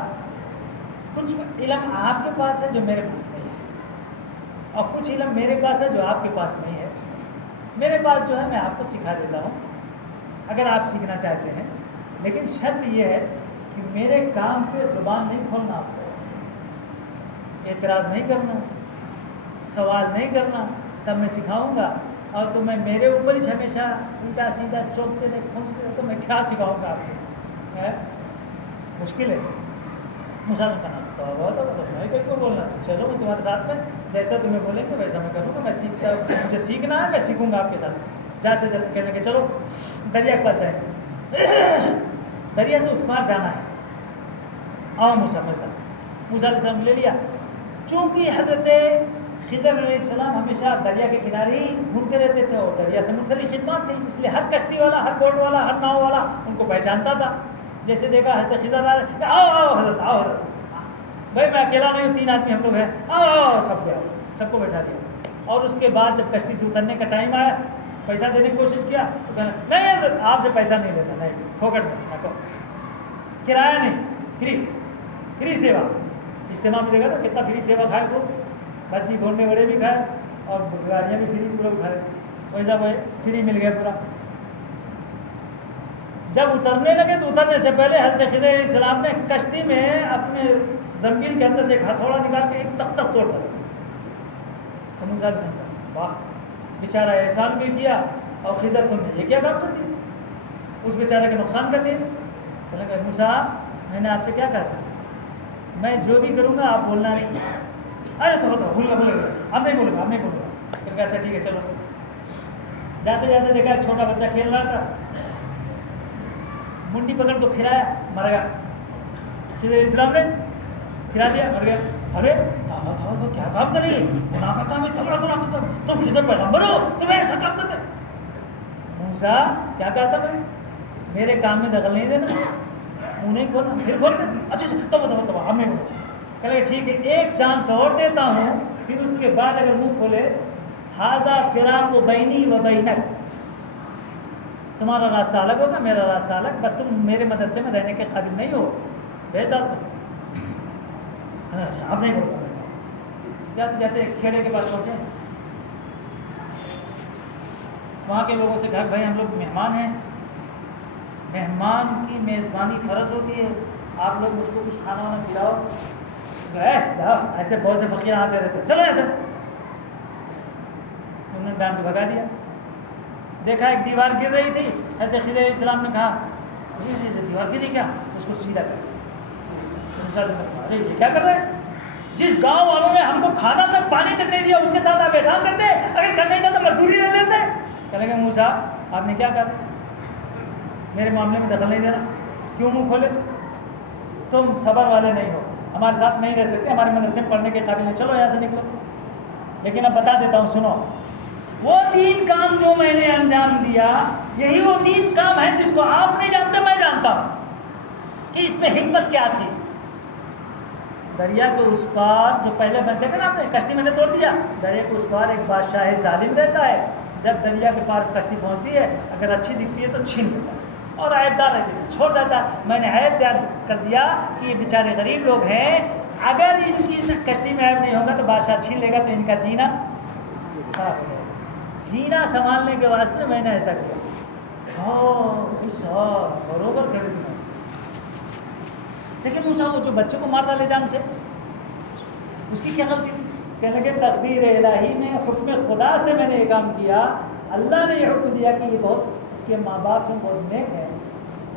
کچھ علم آپ کے پاس ہے جو میرے پاس نہیں ہے، اور کچھ علم میرے پاس ہے جو آپ کے پاس نہیں ہے. میرے پاس جو ہے میں آپ کو سکھا دیتا ہوں اگر آپ سیکھنا چاہتے ہیں، لیکن شرط یہ ہے کہ میرے کام پہ زبان نہیں کھولنا، آپ کو اعتراض نہیں کرنا، سوال نہیں کرنا، تب میں سکھاؤں گا. اور تو میں میرے اوپر ہی ہمیشہ الٹا سیدھا چوکتے رہے کھونچتے رہے تو میں کیا سکھاؤں گا آپ کو؟ مشکل ہے. موسیٰ نے کہا تو میں کہیں کو بولنا چلو میں تمہارے ساتھ میں جیسا تمہیں بولیں گے ویسا میں کروں گا. میں سیکھتا ہوں، مجھے سیکھنا ہے، میں سیکھوں گا آپ کے ساتھ. جاتے جاتے کہنے کہ چلو دریا کے پاس جائیں گے، دریا سے اس پار جانا ہے. آؤ موسیٰ میرے ساتھ. موسیٰ علیہ السلام لے لیا. چونکہ حضرت خضر علیہ السلام ہمیشہ دریا کے کنارے ہی گھومتے رہتے تھے اور دریا سے منسلک خدمات تھی، اس لیے ہر کشتی والا، ہر بوٹ والا، ہر ناؤ والا ان کو پہچانتا تھا. جیسے دیکھا حضرت خضر آ رہے، آؤ آؤ حضرت آؤ حضرت، بھائی میں اکیلا نہیں ہوں، 3 آدمی ہم لوگ ہیں، آؤ آؤ سب کے آؤ، سب کو بیٹھا دیا. اور اس کے بعد جب کشتی سے اترنے کا ٹائم آیا پیسہ دینے کی کوشش کیا تو کہنا نہیں حضرت آپ سے پیسہ نہیں لینا، نہیں پھوکٹ میں، کرایہ نہیں، فری سیوا. اجتماع میں دیکھا تھا کتنا فری سیوا کھائے وہ، بچی گھوڑے بڑے بھی کھائے اور گاڑیاں بھی فری پورا کھائے، ویسا وہ فری مل گیا پورا. جب اترنے لگے تو اترنے سے پہلے حضرت خضر علیہ السلام نے کشتی میں اپنے زمین کے اندر سے ایک ہتھوڑا نکال کے ایک تختہ توڑ دیا. موسیٰ نے کہا واہ بیچارہ احسان بھی کیا اور خضر تم نے یہ کیا کام کر دیا، اس بیچارے کا نقصان کر دیا. کہ موسیٰ میں نے آپ سے کیا کہا، میں جو بھی کروں گا آپ بولنا نہیں. ارے تو بھول گا اب نہیں بولوں گا. پھر کہا اچھا ٹھیک ہے چلو. جاتے جاتے دیکھا ایک چھوٹا بچہ کھیل رہا تھا، منڈی پکڑ کو پھرایا مر گیا. خضر علیہ السلام نے پھرا دیا مر گیا. ارے تو کیا کام کریں گے، گناہ کا کام اتنا بڑا گناہ کا کام، تم خضر پیغمبر ہو تمہیں ایسا کام کرتے. موسیٰ کیا کہتا میں میرے کام میں دخل نہیں دینا، منہ نہیں کھولنا. پھر کھول دیں اچھا تو بتاؤ ہمیں بولو. کہے ٹھیک ہے ایک چانس اور دیتا ہوں، پھر اس کے بعد اگر منہ کھولے ھذا فراق بینی و بینک، تمہارا راستہ الگ ہوگا میرا راستہ الگ، بس تم میرے مدرسے میں رہنے کے قابل نہیں ہو، بھیج دو. اچھا اب نہیں بولتا. جاتے جاتے کھیڑے کے پاس پہنچے، وہاں کے لوگوں سے کہا بھائی ہم لوگ مہمان ہیں، مہمان کی میزبانی فرض ہوتی ہے، آپ لوگ مجھ کو کچھ کھانا وانا کھلاؤ. ایسے بہت سے فقیر آتے رہتے، چلو ایسے. انہوں نے ڈانٹ کے بھگا دیا. دیکھا ایک دیوار گر رہی تھی، حضرت خضر علیہ السلام نے کہا جی دیوار گری کیا، اس کو سیدھا کر. ارے یہ کیا کر رہے ہیں، جس گاؤں والوں نے ہم کو کھانا تک پانی تک نہیں دیا اس کے ساتھ آپ احسان کرتے، اگر کر نہیں تھا تو مزدوری لے لیتے. کہنے لگے موسیٰ آپ نے کیا کہا، میرے معاملے میں دخل نہیں دینا. کیوں منہ کھولے، تم صبر والے نہیں ہو، ہمارے ساتھ نہیں رہ سکتے، ہمارے مدرسے میں پڑھنے کے قابل نہیں، چلو یہاں سے نکلو. لیکن اب بتا دیتا ہوں سنو، وہ 3 کام جو میں نے انجام دیا یہی وہ 3 کام ہیں جس کو آپ نہیں جانتے میں جانتا جانتا ہوں کہ اس میں حکمت کیا تھی. دریا کے اس پار جو پہلے میں دیکھا نا آپ نے کشتی میں نے توڑ دیا, دریا کے اس پار ایک بادشاہ ظالم رہتا ہے. جب دریا کے پار کشتی پہنچتی ہے اگر اچھی دکھتی ہے تو چھین لیتا ہے اور عیب دار رہتی ہے چھوڑ دیتا ہے. میں نے عیب دار کر دیا کہ یہ بیچارے غریب لوگ ہیں, اگر ان کی کشتی میں عیب نہیں ہوگا تو بادشاہ چھین لے گا تو ان کا جینا خراب ہو جائے گا. جینا سنبھالنے کے واسطے میں نے ایسا کیا. برابر کرے تمہیں. لیکن موسیٰ وہ جو بچے کو مار ڈالے جان سے, اس کی کیا غلطی تھی؟ کہنے لگے تقدیر الہی میں, حکم خدا سے میں نے یہ کام کیا. اللہ نے یہ حکم دیا کہ یہ بہت اس کے ماں باپ ہیں بہت نیک ہے,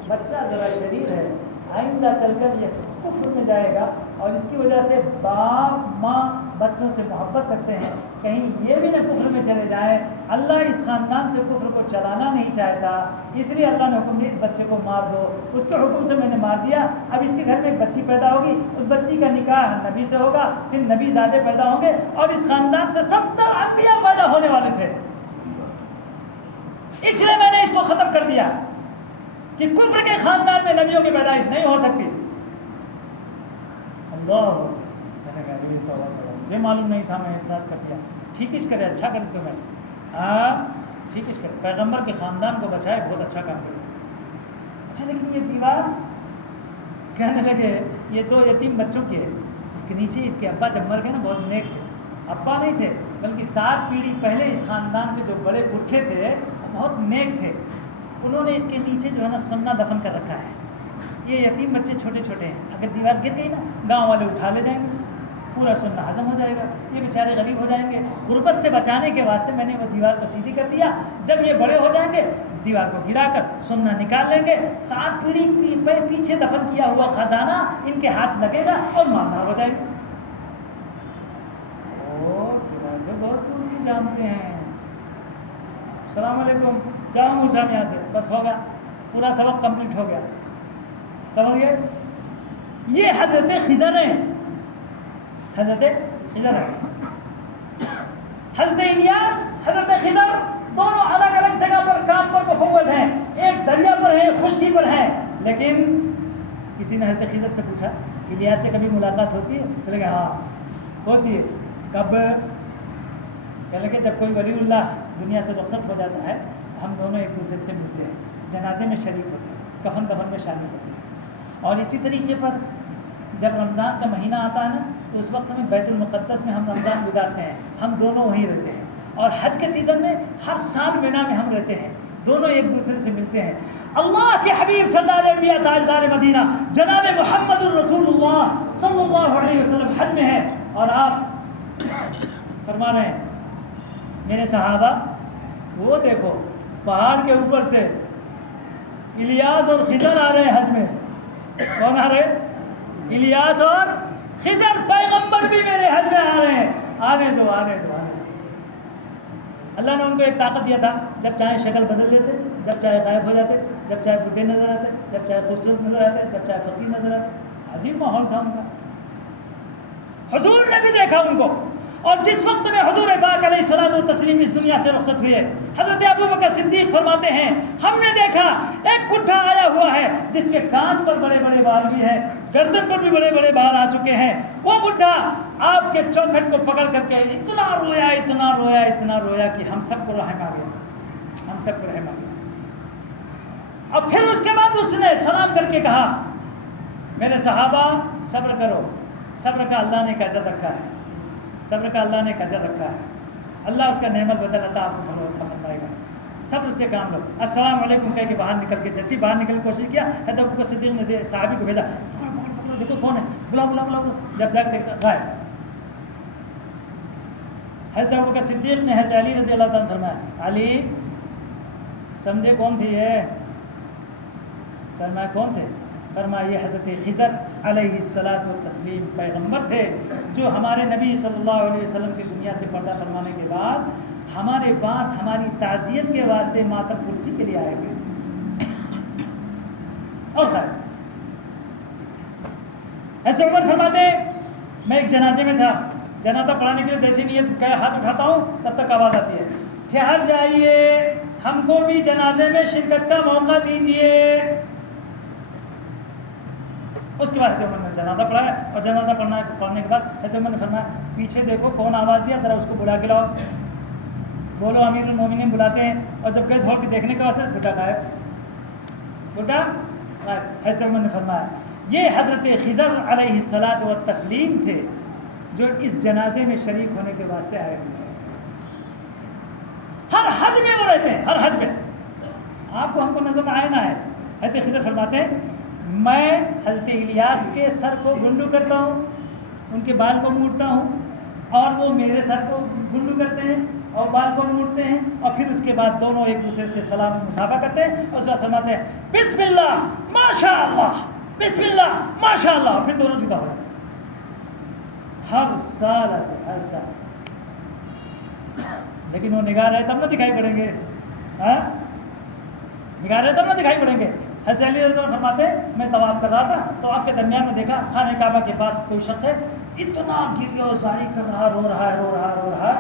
بچہ ذرا شریر ہے, آئندہ چل کر یہ کفر میں جائے گا اور اس کی وجہ سے باپ ماں بچوں سے محبت کرتے ہیں, کہیں یہ بھی نہ کفر میں چلے جائیں. اللہ اس خاندان سے کفر کو چلانا نہیں چاہتا, اس لیے اللہ نے حکم دیا اس بچے کو مار دو. اس کے حکم سے میں نے مار دیا. اب اس کے گھر میں ایک بچی پیدا ہوگی, اس بچی کا نکاح نبی سے ہوگا, پھر نبی زادے پیدا ہوں گے اور اس خاندان سے 70 انبیاء پیدا ہونے والے تھے. اس لیے میں نے اس کو ختم کر دیا کہ کفر کے خاندان میں نبیوں کی پیدائش نہیں ہو سکتی. اللہ, میں نے کہا مجھے معلوم نہیں تھا, میں اعتراض کر دیا. ٹھیک اس کرے, اچھا کرے تمہیں, ہاں ٹھیک اس کرے, پیغمبر کے خاندان کو بچائے, بہت اچھا کام کرے. اچھا لیکن یہ دیوار, کہنے لگے یہ 2 یتیم بچوں کی ہے, اس کے نیچے اس کے ابا جب مر گئے نا بہت نیک تھے, ابا نہیں تھے بلکہ 7 پیڑھی پہلے اس خاندان کے جو بڑے پرکھے تھے بہت نیک تھے, انہوں نے اس کے نیچے جو ہے نا سونا دفن کر رکھا ہے. یہ یتیم بچے چھوٹے چھوٹے ہیں, اگر دیوار گر گئی نا گاؤں والے اٹھا لے جائیں گے, پورا سونا ہضم ہو جائے گا, یہ بیچارے غریب ہو جائیں گے. غربت سے بچانے کے واسطے میں نے وہ دیوار کو سیدھی کر دیا. جب یہ بڑے ہو جائیں گے دیوار کو گرا کر سونا نکال لیں گے, 7 پیڑھی پیچھے دفن کیا ہوا خزانہ ان کے ہاتھ لگے گا اور مالدار ہو جائیں گے. بہت دور کی جانتے ہیں. السلام علیکم, جاؤ موسیٰ یہاں سے, بس ہو گیا, پورا سبق کمپلیٹ ہو گیا. سمجھ گئے؟ یہ حضرت خضر ہیں, حضرت خضر ہیں. حضرت الیاس, حضرت خضر دونوں الگ الگ جگہ پر کام پر مفوض ہیں, ایک دریا پر ہیں, خشکی پر ہیں. لیکن کسی نے حضرت خضر سے پوچھا الیاس سے کبھی ملاقات ہوتی ہے؟ کہنے لگے ہاں ہوتی ہے. کب؟ کہنے لگے جب کوئی ولی اللہ دنیا سے رخصت ہو جاتا ہے ہم دونوں ایک دوسرے سے ملتے ہیں, جنازے میں شریک ہوتے ہیں, کفن دفن میں شامل ہوتے ہیں. اور اسی طریقے پر جب رمضان کا مہینہ آتا ہے نا تو اس وقت ہمیں بیت المقدس میں ہم رمضان گزارتے ہیں, ہم دونوں وہیں رہتے ہیں. اور حج کے سیزن میں ہر سال مینا میں ہم رہتے ہیں, دونوں ایک دوسرے سے ملتے ہیں. اللہ کے حبیب سردار انبیاء تاجدار مدینہ جناب محمد الرسول اللہ صلی اللہ علیہ وسلم حج میں ہیں اور آپ فرما رہے ہیں میرے صحابہ وہ دیکھو پہاڑ کے اوپر سے الیاس اور خضر آ رہے ہیں حج میں. کون آ رہے؟ الیاس اور خضر, پیغمبر بھی میرے حج میں آ رہے ہیں. آنے دو آنے دو آنے دو. اللہ نے ان کو ایک طاقت دیا تھا, جب چاہے شکل بدل لیتے, جب چاہے غائب ہو جاتے, جب چاہے بڈھے نظر آتے, جب چاہے خوبصورت نظر آتے, جب چاہے فقیر نظر آتے. عجیب ماحول تھا ان کا. حضور نے بھی دیکھا ان کو. اور جس وقت میں حضور پاک علیہ الصلوۃ والتسلیم اس دنیا سے رخصت ہوئے, حضرت ابوبکر صدیق فرماتے ہیں ہم نے دیکھا ایک بڈھا آیا ہوا ہے جس کے کان پر بڑے بڑے بال بھی ہیں, گردن پر بھی بڑے بڑے بال آ چکے ہیں. وہ بڈھا آپ کے چوکھٹ کو پکڑ کر کے اتنا رویا اتنا رویا اتنا رویا کہ ہم سب کو رحم آ گیا, ہم سب کو رحم آ گیا. اور پھر اس کے بعد اس نے سلام کر کے کہا میرے صحابہ صبر کرو, صبر کا اللہ نے ایک اجر رکھا ہے, صبر کا اللہ نے ایک اجر رکھا ہے. اللہ اس کا نعمت بدل عطا آپ کو فرمائے گا. صبر سے کام لو. السلام علیکم کہہ کے باہر نکل کے, جیسی باہر نکل کی کوشش کیا حضرت ابوبکر صدیق نے صحابی کو بھیجا, دیکھو کون ہے, بلاؤ بلاؤ بلاؤ. جب جا کے غائب. حضرت ابوبکر صدیق نے حضرت علی رضی اللہ تعالیٰ فرمایا علی سمجھے کون تھی یہ؟ فرمایا کون تھے؟ فرمایا یہ حضرت خضر علیہ الصلوۃ والتسلیم پیغمبر تھے جو ہمارے نبی صلی اللہ علیہ وسلم کی دنیا سے پردہ فرمانے کے بعد ہمارے پاس ہماری تعزیت کے واسطے ماتم کرسی کے لیے آئے ہوئے. اور خیر ایسے عمر فرماتے میں ایک جنازے میں تھا, جنازہ پڑھانے کے لیے جیسے نیت کہ ہاتھ اٹھاتا ہوں تب تک آواز آتی ہے ٹھہر جائیے, ہم کو بھی جنازے میں شرکت کا موقع دیجیے. اس کے بعد حضرت عمر نے جنازہ پڑھایا، اور جنازہ پڑھنے کے بعد حضرت عمر نے فرمایا پیچھے دیکھو کون آواز دیا، ذرا اس کو بلا کے لاؤ. بولو امیر المومنین بلاتے ہیں، اور جب گئے دھوڑ کے دیکھنے کے واسطے بڈھا غائب. حضرت عمر نے فرمایا یہ حضرت خضر علیہ الصلاۃ والتسلیم تھے جو اس جنازے میں شریک ہونے کے واسطے آئے ہوئے ہیں. ہر حج میں وہ رہتے ہیں، ہر حج میں. آپ کو ہم کو نظر آئے نہ ہے. حضرت خضر فرماتے ہیں میں حضرت الیاس کے سر کو گنڈو کرتا ہوں، ان کے بال کو موڑتا ہوں، اور وہ میرے سر کو گنڈو کرتے ہیں اور بال کو موڑتے ہیں، اور پھر اس کے بعد دونوں ایک دوسرے سے سلام مصافحہ کرتے ہیں، اور اس کے بعد فرماتے ہیں بسم اللہ ماشاء اللہ، بسم اللہ ماشاء اللہ، اور پھر دونوں جدا ہو جاتے ہیں. ہر سال آتے، ہر سال. لیکن وہ نگاہ رہے تب نہ دکھائی پڑیں گے، ہاں نگاہ رہے تب نہ دکھائی پڑیں گے. حضرت علی رضی اللہ عنہ فرماتے میں طواف کر رہا تھا، طواف کے درمیان میں دیکھا خانہ کعبہ کے پاس کوئی شخص ہے، اتنا گریہ و زاری کر رہا، رو رہا ہے،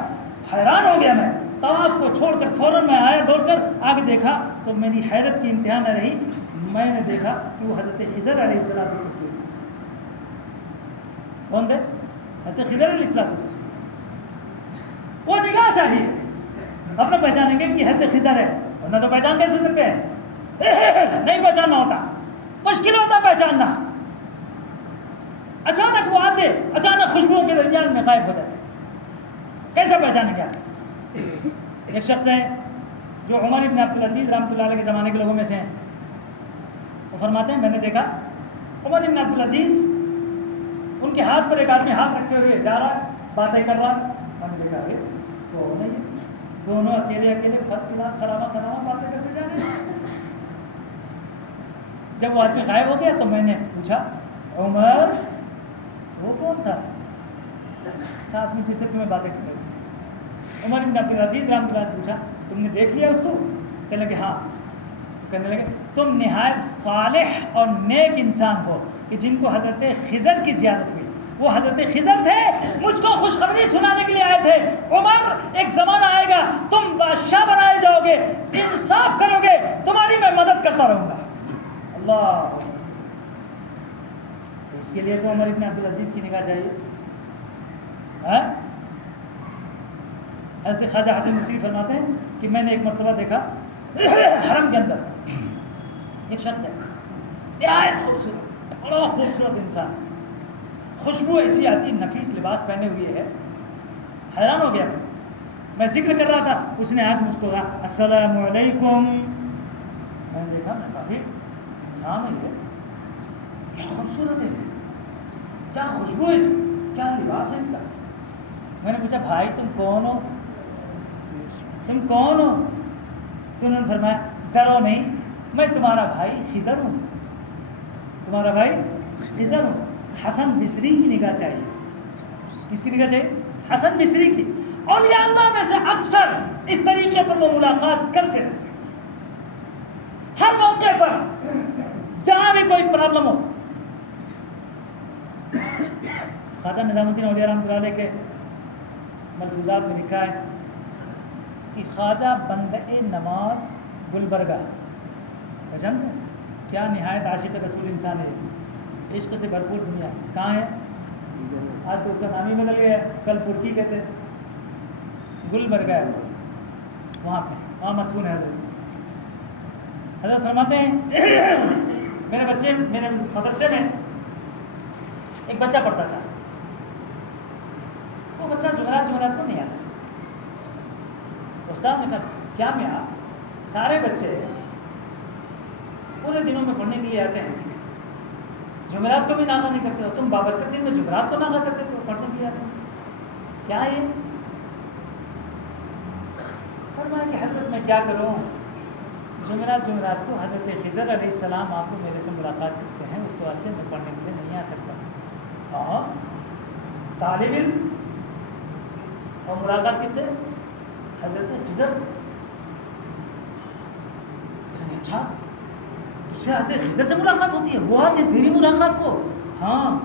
حیران ہو گیا. میں طواف کو چھوڑ کر فوراً میں آیا دوڑ کر، آگے دیکھا تو میری حیرت کی انتہا نہ رہی. میں نے دیکھا کہ وہ حضرت خضر علیہ السلام کی تصویر. کون تھے؟ حضرت خضر علیہ السلام کی تصویر. وہ نگاہ چاہیے، اپنا پہچانیں گے کہ حضرت خضر ہے، ورنہ تو پہچان کیسے سکتے ہیں؟ نہیں پہچاننا ہوتا، مشکل ہوتا پہچاننا. اچانک وہ آتے، اچانک خوشبوؤں کے درمیان میں غائب ہو جاتے، کیسے پہچانیں گے؟ ایک شخص ہے جو عمر ابن عبدالعزیز رحمۃ اللہ علیہ کے زمانے کے لوگوں میں سے ہیں. وہ فرماتے ہیں میں نے دیکھا عمر ابن عبدالعزیز ان کے ہاتھ پر ایک آدمی ہاتھ رکھے ہوئے جا رہا، باتیں کر رہا. میں نے دیکھا یہ تو نہیں، دونوں اکیلے فرسٹ کلاس خرابہ باتیں کرتے جا رہے ہیں. جب وہ آدمی غائب ہو گیا تو میں نے پوچھا عمر وہ کون تھا ساتھ میں جس سے تمہیں باتیں کر رہی تھی؟ عمر بن عبدالعزیز رحمۃ اللہ نے پوچھا تم نے دیکھ لیا اس کو؟ کہنے لگے ہاں. کہنے لگے تم نہایت صالح اور نیک انسان ہو کہ جن کو حضرت خضر کی زیارت ہوئی. وہ حضرت خضر تھے، مجھ کو خوشخبری سنانے کے لیے آئے تھے. عمر ایک زمانہ آئے گا تم بادشاہ بنائے جاؤ گے، انصاف کرو گے، تمہاری میں مدد کرتا رہوں گا. اللہ، اس کے لیے تو عمر ابن عبدالعزیز کی نگاہ چاہیے. حضرت خواجہ حسن بصری فرماتے ہیں کہ میں نے ایک مرتبہ دیکھا حرم کے اندر ایک شخص ہے، نہایت خوبصورت، بڑا خوبصورت انسان، خوشبو ایسی آتی، نفیس لباس پہنے ہوئے ہے. حیران ہو گیا. میں ذکر کر رہا تھا، اس نے آج مجھ کو کہا السلام علیکم. میں نے دیکھا میں کافی انسان ہے، کیا خوبصورت ہے، کیا خوشبو ہے اس کی، کیا لباس ہے اس کا. میں نے پوچھا بھائی تم کون ہو؟ تم کون ہو؟ تو انہوں نے فرمایا ڈرو نہیں، میں تمہارا بھائی خضر ہوں، تمہارا بھائی خضر ہوں. حسن بصری کی نگاہ چاہیے. کس کی نگاہ چاہیے؟ حسن بصری کی. اولیاء اللہ میں سے اکثر اس طریقے پر وہ ملاقات کرتے رہتے ہیں، ہر موقع پر جہاں بھی کوئی پرابلم ہو. خواجہ نظام الدین اولیاء رحمۃ اللہ علیہ کے ملفوظات میں لکھا ہے کہ خواجہ بندہ نماز گلبرگہ پہچان ہے، کیا نہایت عاشق رسول انسان ہے، عشق سے بھرپور دنیا. کہاں ہے؟ آج تو اس کا نام ہی بدل گیا ہے، کل ترکی کہتے، گلبرگہ ہے وہاں پہ، وہاں مدفون ہے. حضرت فرماتے ہیں میرے مدرسے میں ایک بچہ پڑھتا تھا. وہ بچہ جمعرات کو نہیں آتا. استاد نے کہا کیا میں آپ سارے بچے پورے دنوں میں پڑھنے کے لیے آتے ہیں، جمعرات کو بھی ناغہ نہیں کرتے ہو، تم بابرکت دن میں جمعرات کو ناغہ کرتے ہو، پڑھنے کے لیے آتے ہو، کیا ہے؟ فرمایا کہ حضرت میں کیا کروں، جمعرات کو حضرت خضر علیہ السلام آپ کو میرے سے ملاقات کرتے ہیں، اس کے واسطے میں پڑھنے کے لیے نہیں آ سکتا. ہاں طالب علم اور ملاقات کس سے؟ حضرت خضر سے. اچھا دوسرے حضرت خضر سے ملاقات ہوتی ہے، وہ آتے تیری ملاقات کو؟ ہاں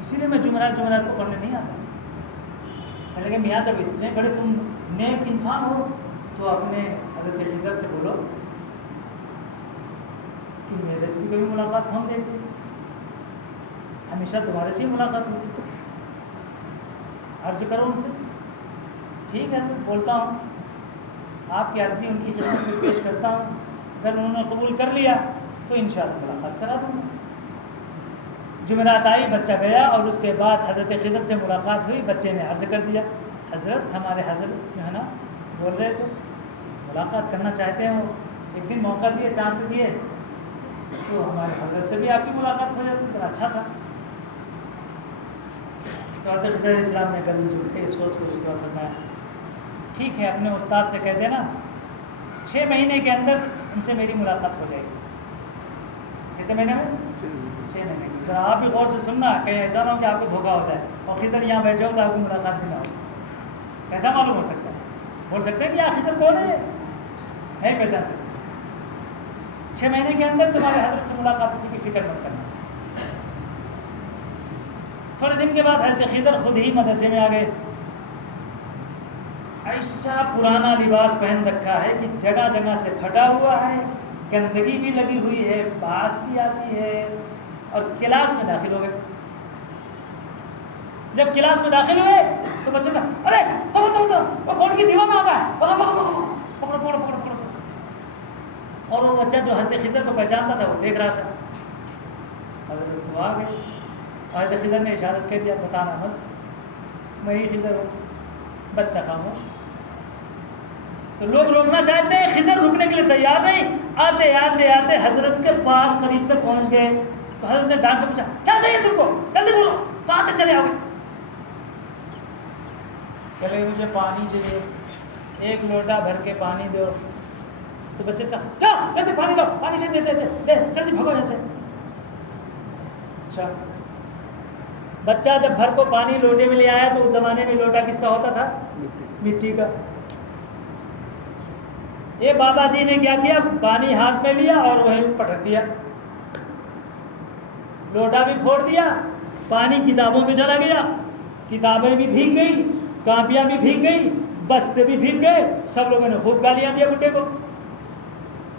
اسی لیے میں جمعرات کو پڑھنے نہیں آتا. کہنے لگے میاں جب اتنے بڑے تم نیک انسان ہو تو اپنے حضرت خضر سے بولو کہ میرے سے بھی کبھی ملاقات ہم دیکھتے. ہمیشہ تمہارے سے ہی ملاقات ہوتی. عرض کرو ان سے. ٹھیک ہے بولتا ہوں, آپ کی عرضی ان کی خدمت میں پیش کرتا ہوں, اگر انہوں نے قبول کر لیا تو انشاءاللہ ملاقات کرا دوں گا. جمعرات آئی, بچہ گیا, اور اس کے بعد حضرت خضر سے ملاقات ہوئی. بچے نے عرض کر دیا, حضرت ہمارے حضرت جو ہے نا بول رہے تھے ملاقات کرنا چاہتے ہیں, وہ ایک دن موقع دیے, چانس دیے تو ہمارے حضرت سے بھی آپ کی ملاقات ہو جاتی تو اچھا تھا. تو حضرت خضر علیہ السلام نے کبھی جو اس سوچ کو اس کے بعد فرمایا ٹھیک ہے, اپنے استاد سے کہہ دینا 6 مہینے کے اندر ان سے میری ملاقات ہو جائے گی. کتنے مہینے میں؟ 6 مہینے کی. ذرا آپ بھی غور سے سننا, کہیں ایسا نہ ہو کہ آپ کو دھوکہ ہو جائے اور خضر یہاں بیٹھے ہو تو آپ کو ملاقات بھی نہ ہو. کیسا معلوم ہو سکتا ہے؟ بول سکتے ہیں کہ یہاں خضر کون ہے, نہیں پہچان سکتے. 6 مہینے کے اندر تمہارے حضرت سے ملاقات ہونے کی فکر مت کرنا. تھوڑے دن کے بعد حضرت خضر خود ہی مدرسے میں آ گئے. ایسا پرانا لباس پہن رکھا ہے کہ جگہ جگہ سے پھٹا ہوا ہے, گندگی بھی لگی ہوئی ہے, باس بھی آتی ہے, اور کلاس میں داخل ہو گئے. جب کلاس میں داخل ہوئے تو بچوں کا ارے وہ کون کی دیوانہ ہوگا, پکڑو پکڑو پکڑو پکڑو. اور وہ بچہ جو حضرت خضر کو پہچانتا تھا وہ دیکھ رہا تھا. حضرت تو آ گئے, حضرت خضر نے اشارہ سے کہہ دیا بتانا مت, میں ہی خضر ہوں. بچہ خاموش. تو لوگ روکنا چاہتے ہیں, خضر رکنے کے لیے تیار نہیں. آتے آتے آتے حضرت کے پاس قریب تک پہنچ گئے تو حضرت نے ڈانٹ کر پوچھا کیا چاہیے تم کو, جلدی بولو, کہاں تک چلے آؤ گے؟ کہ مجھے پانی چاہیے, 1 لوٹا بھر کے پانی دو. تو بچے سے کہا کیا جلدی پانی دو, پانی دے دے دے دے جلدی بھگو ایسے. اچھا, بچہ جب بھر کو پانی لوٹے میں لے آیا تو اس زمانے میں لوٹا کس کا ہوتا تھا؟ مٹی کا. یہ بابا جی نے کیا کیا, پانی ہاتھ میں لیا اور وہیں پٹک دیا, لوٹا بھی پھوڑ دیا, پانی کتابوں پہ چلا گیا, کتابیں بھی بھیگ گئی, کاپیاں بھی بھیگ گئی, بستے بھی بھیگ گئے. سب لوگوں نے خوب گالیاں دیا بڈھے کو,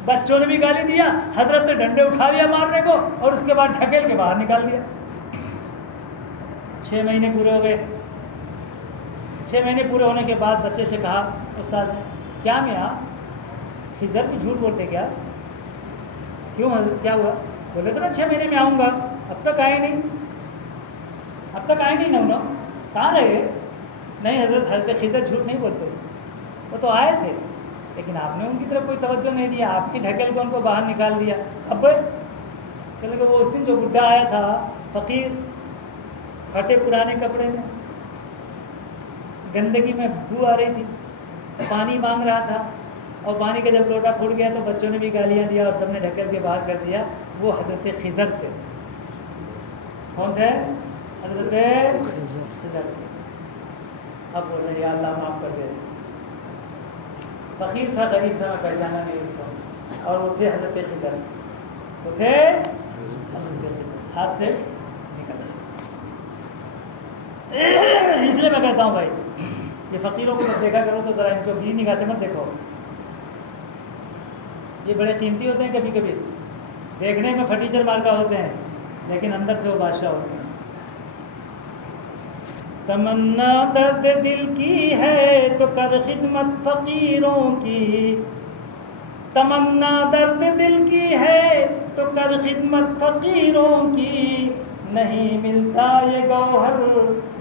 بچوں نے بھی گالی دیا, حضرت نے ڈنڈے اٹھا لیا مارنے کو اور اس کے بعد ڈھکیل کے باہر نکال دیا. 6 مہینے پورے ہو گئے. 6 مہینے پورے ہونے کے بعد بچے سے کہا استاد نے, کیا میاں خضر بھی جھوٹ بولتے کیا؟ کیوں حضرت کیا ہوا؟ بولے تو نا 6 مہینے میں آؤں گا, اب تک آئے نہیں. اب تک آئے نہیں نا انہوں, کہاں رہے؟ نہیں حضرت, حضرت خضر جھوٹ نہیں بولتے, وہ تو آئے تھے لیکن آپ نے ان کی طرف کوئی توجہ نہیں دیا, آپ کی ڈھکیل کے ان کو باہر نکال دیا. اب کہ وہ اس دن جو بڈھا آیا تھا فقیر, پھٹے پرانے کپڑے میں, گندگی میں بو آ رہی تھی, پانی مانگ رہا تھا, اور پانی کا جب لوٹا پھوٹ گیا تو بچوں نے بھی گالیاں دیا اور سب نے ڈھکیل کے باہر کر دیا. وہ حضرت خضر تھے. کون تھے؟ حضرت خضر تھے. اب بول رہے یا اللہ معاف کر دے, فقیر تھا, غریب تھا, میں پہچانا نہیں اس کو, اور وہ تھے حضرت خضر, وہ تھے حضرت خضر. ہاتھ سے نکل. اس لیے میں کہتا ہوں بھائی, یہ فقیروں کو جب دیکھا کرو تو ذرا ان کو بھی نگاہ سے مت دیکھو. یہ بڑے قیمتی ہوتے ہیں, کبھی کبھی دیکھنے میں فرنیچر مارکا ہوتے ہیں لیکن اندر سے وہ بادشاہ ہوتے ہیں. تمنا درد دل کی ہے تو کر خدمت فقیروں کی, تمنا درد دل کی ہے تو کر خدمت فقیروں کی, نہیں ملتا یہ گوہر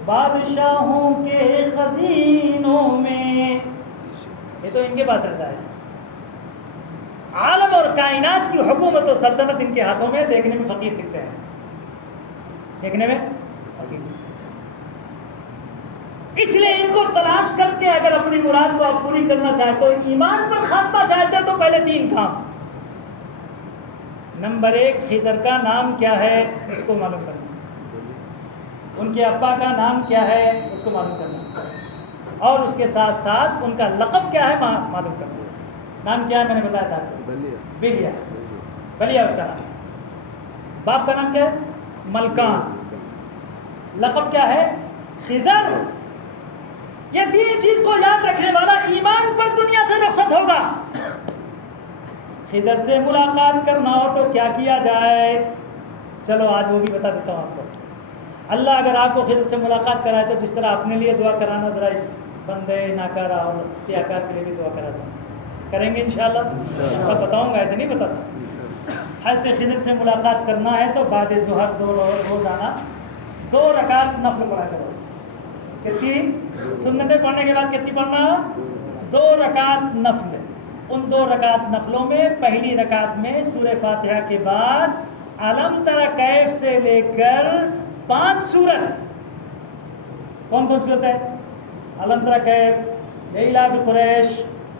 بادشاہوں کے خزینوں میں. یہ تو ان کے پاس رہتا ہے. عالم اور کائنات کی حکومت و سلطنت ان کے ہاتھوں میں, دیکھنے میں فقیر دکھتے ہیں, دیکھنے میں فقیر. اس لیے ان کو تلاش کر کے اگر اپنی مراد کو آپ پوری کرنا چاہتے ہو, ایمان پر خاتمہ چاہتے ہو, تو پہلے 3 کام. نمبر 1, خضر کا نام کیا ہے اس کو معلوم کرنا, ان کے ابا کا نام کیا ہے اس کو معلوم کرنا, اور اس کے ساتھ ساتھ ان کا لقب کیا ہے معلوم کرنا. نام کیا ہے میں نے بتایا تھا آپ کو, بلیا. بلیا اس کا نام. باپ کا نام کیا ہے؟ ملکان. لقب کیا ہے؟ خضر. یہ 3 چیز کو یاد رکھنے والا ایمان پر دنیا سے رخصت ہوگا. خضر سے ملاقات کرنا ہو تو کیا کیا جائے؟ چلو آج وہ بھی بتا دیتا ہوں آپ کو. اللہ اگر آپ کو خضر سے ملاقات کرائے تو جس طرح اپنے لیے دعا کرانا، ذرا اس بندے ناکارہ اور سیاہکار کے لیے بھی دعا کرا دیں، کریں گے انشاءاللہ؟ تب بتاؤں گا، ایسے نہیں بتاتا۔ حضرت خضر سے ملاقات کرنا ہے تو بعد ظہر روزانہ 2 رکعت نفل پڑھا کرو۔ کتنی سنتیں پڑھنے کے بعد کتنی پڑھنا؟ 2 رکعت نفل۔ ان 2 رکعت نفلوں میں پہلی رکعت میں سورہ فاتحہ کے بعد علم تر کیف سے لے کر 5 سورت۔ کون کون صورت ہے؟ علم تر کیف، لإلاف قریش،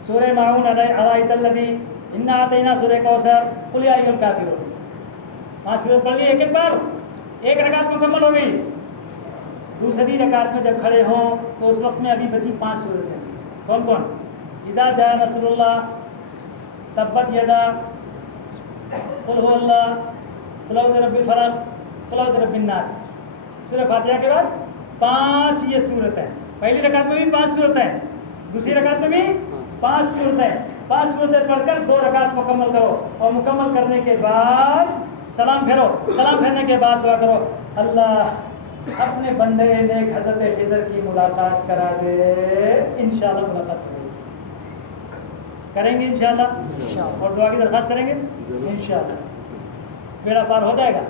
سورہ معون، ارأیت الذی، انا اعطینا، سورہ کوثر، قل یا ایھا الکافرون۔ 5 سورت پڑھ لی ایک ایک بار، ایک رکعت مکمل ہو گئی۔ دوسری رکعت میں جب کھڑے ہوں تو اس وقت میں ابھی بچی 5 سورتیں۔ کون کون؟ اذا جاء نصر اللہ، تبت یدا، قل هو اللہ، قل اعوذ برب الفلق، قل اعوذ برب الناس۔ سورہ فاتحہ کے بعد 5 یہ صورتیں۔ پہلی رکعت میں بھی 5 صورتیں، دوسری رکعت میں بھی 5 صورتیں۔ 5 صورتیں پڑھ کر 2 رکعت مکمل کرو، اور مکمل کرنے کے بعد سلام پھیرو۔ سلام پھیرنے کے بعد دعا کرو، اللہ اپنے بندے نیک حضرت خضر کی ملاقات کرا دے۔ انشاءاللہ ملاقات کریں گے انشاءاللہ، اور دعا کی درخواست کریں گے انشاءاللہ، بیڑا پار ہو جائے گا۔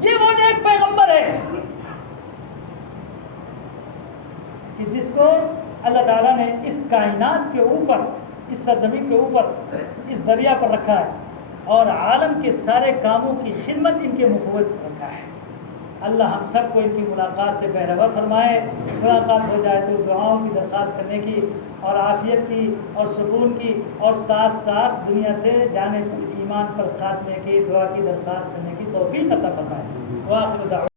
یہ وہ نیک پیغمبر ہے کہ جس کو اللہ تعالیٰ نے اس کائنات کے اوپر، اس سرزمین کے اوپر، اس دریا پر رکھا ہے، اور عالم کے سارے کاموں کی خدمت ان کے مفوض پر رکھا ہے۔ اللہ ہم سب کو ان کی ملاقات سے بہرور فرمائے۔ ملاقات ہو جائے تو دعاؤں کی درخواست کرنے کی، اور عافیت کی، اور سکون کی، اور ساتھ ساتھ دنیا سے جانے پر ایمان پر خاتمے کی دعا کی درخواست کرنے کی توفیق عطا فرمائے۔ وآخر دعوانا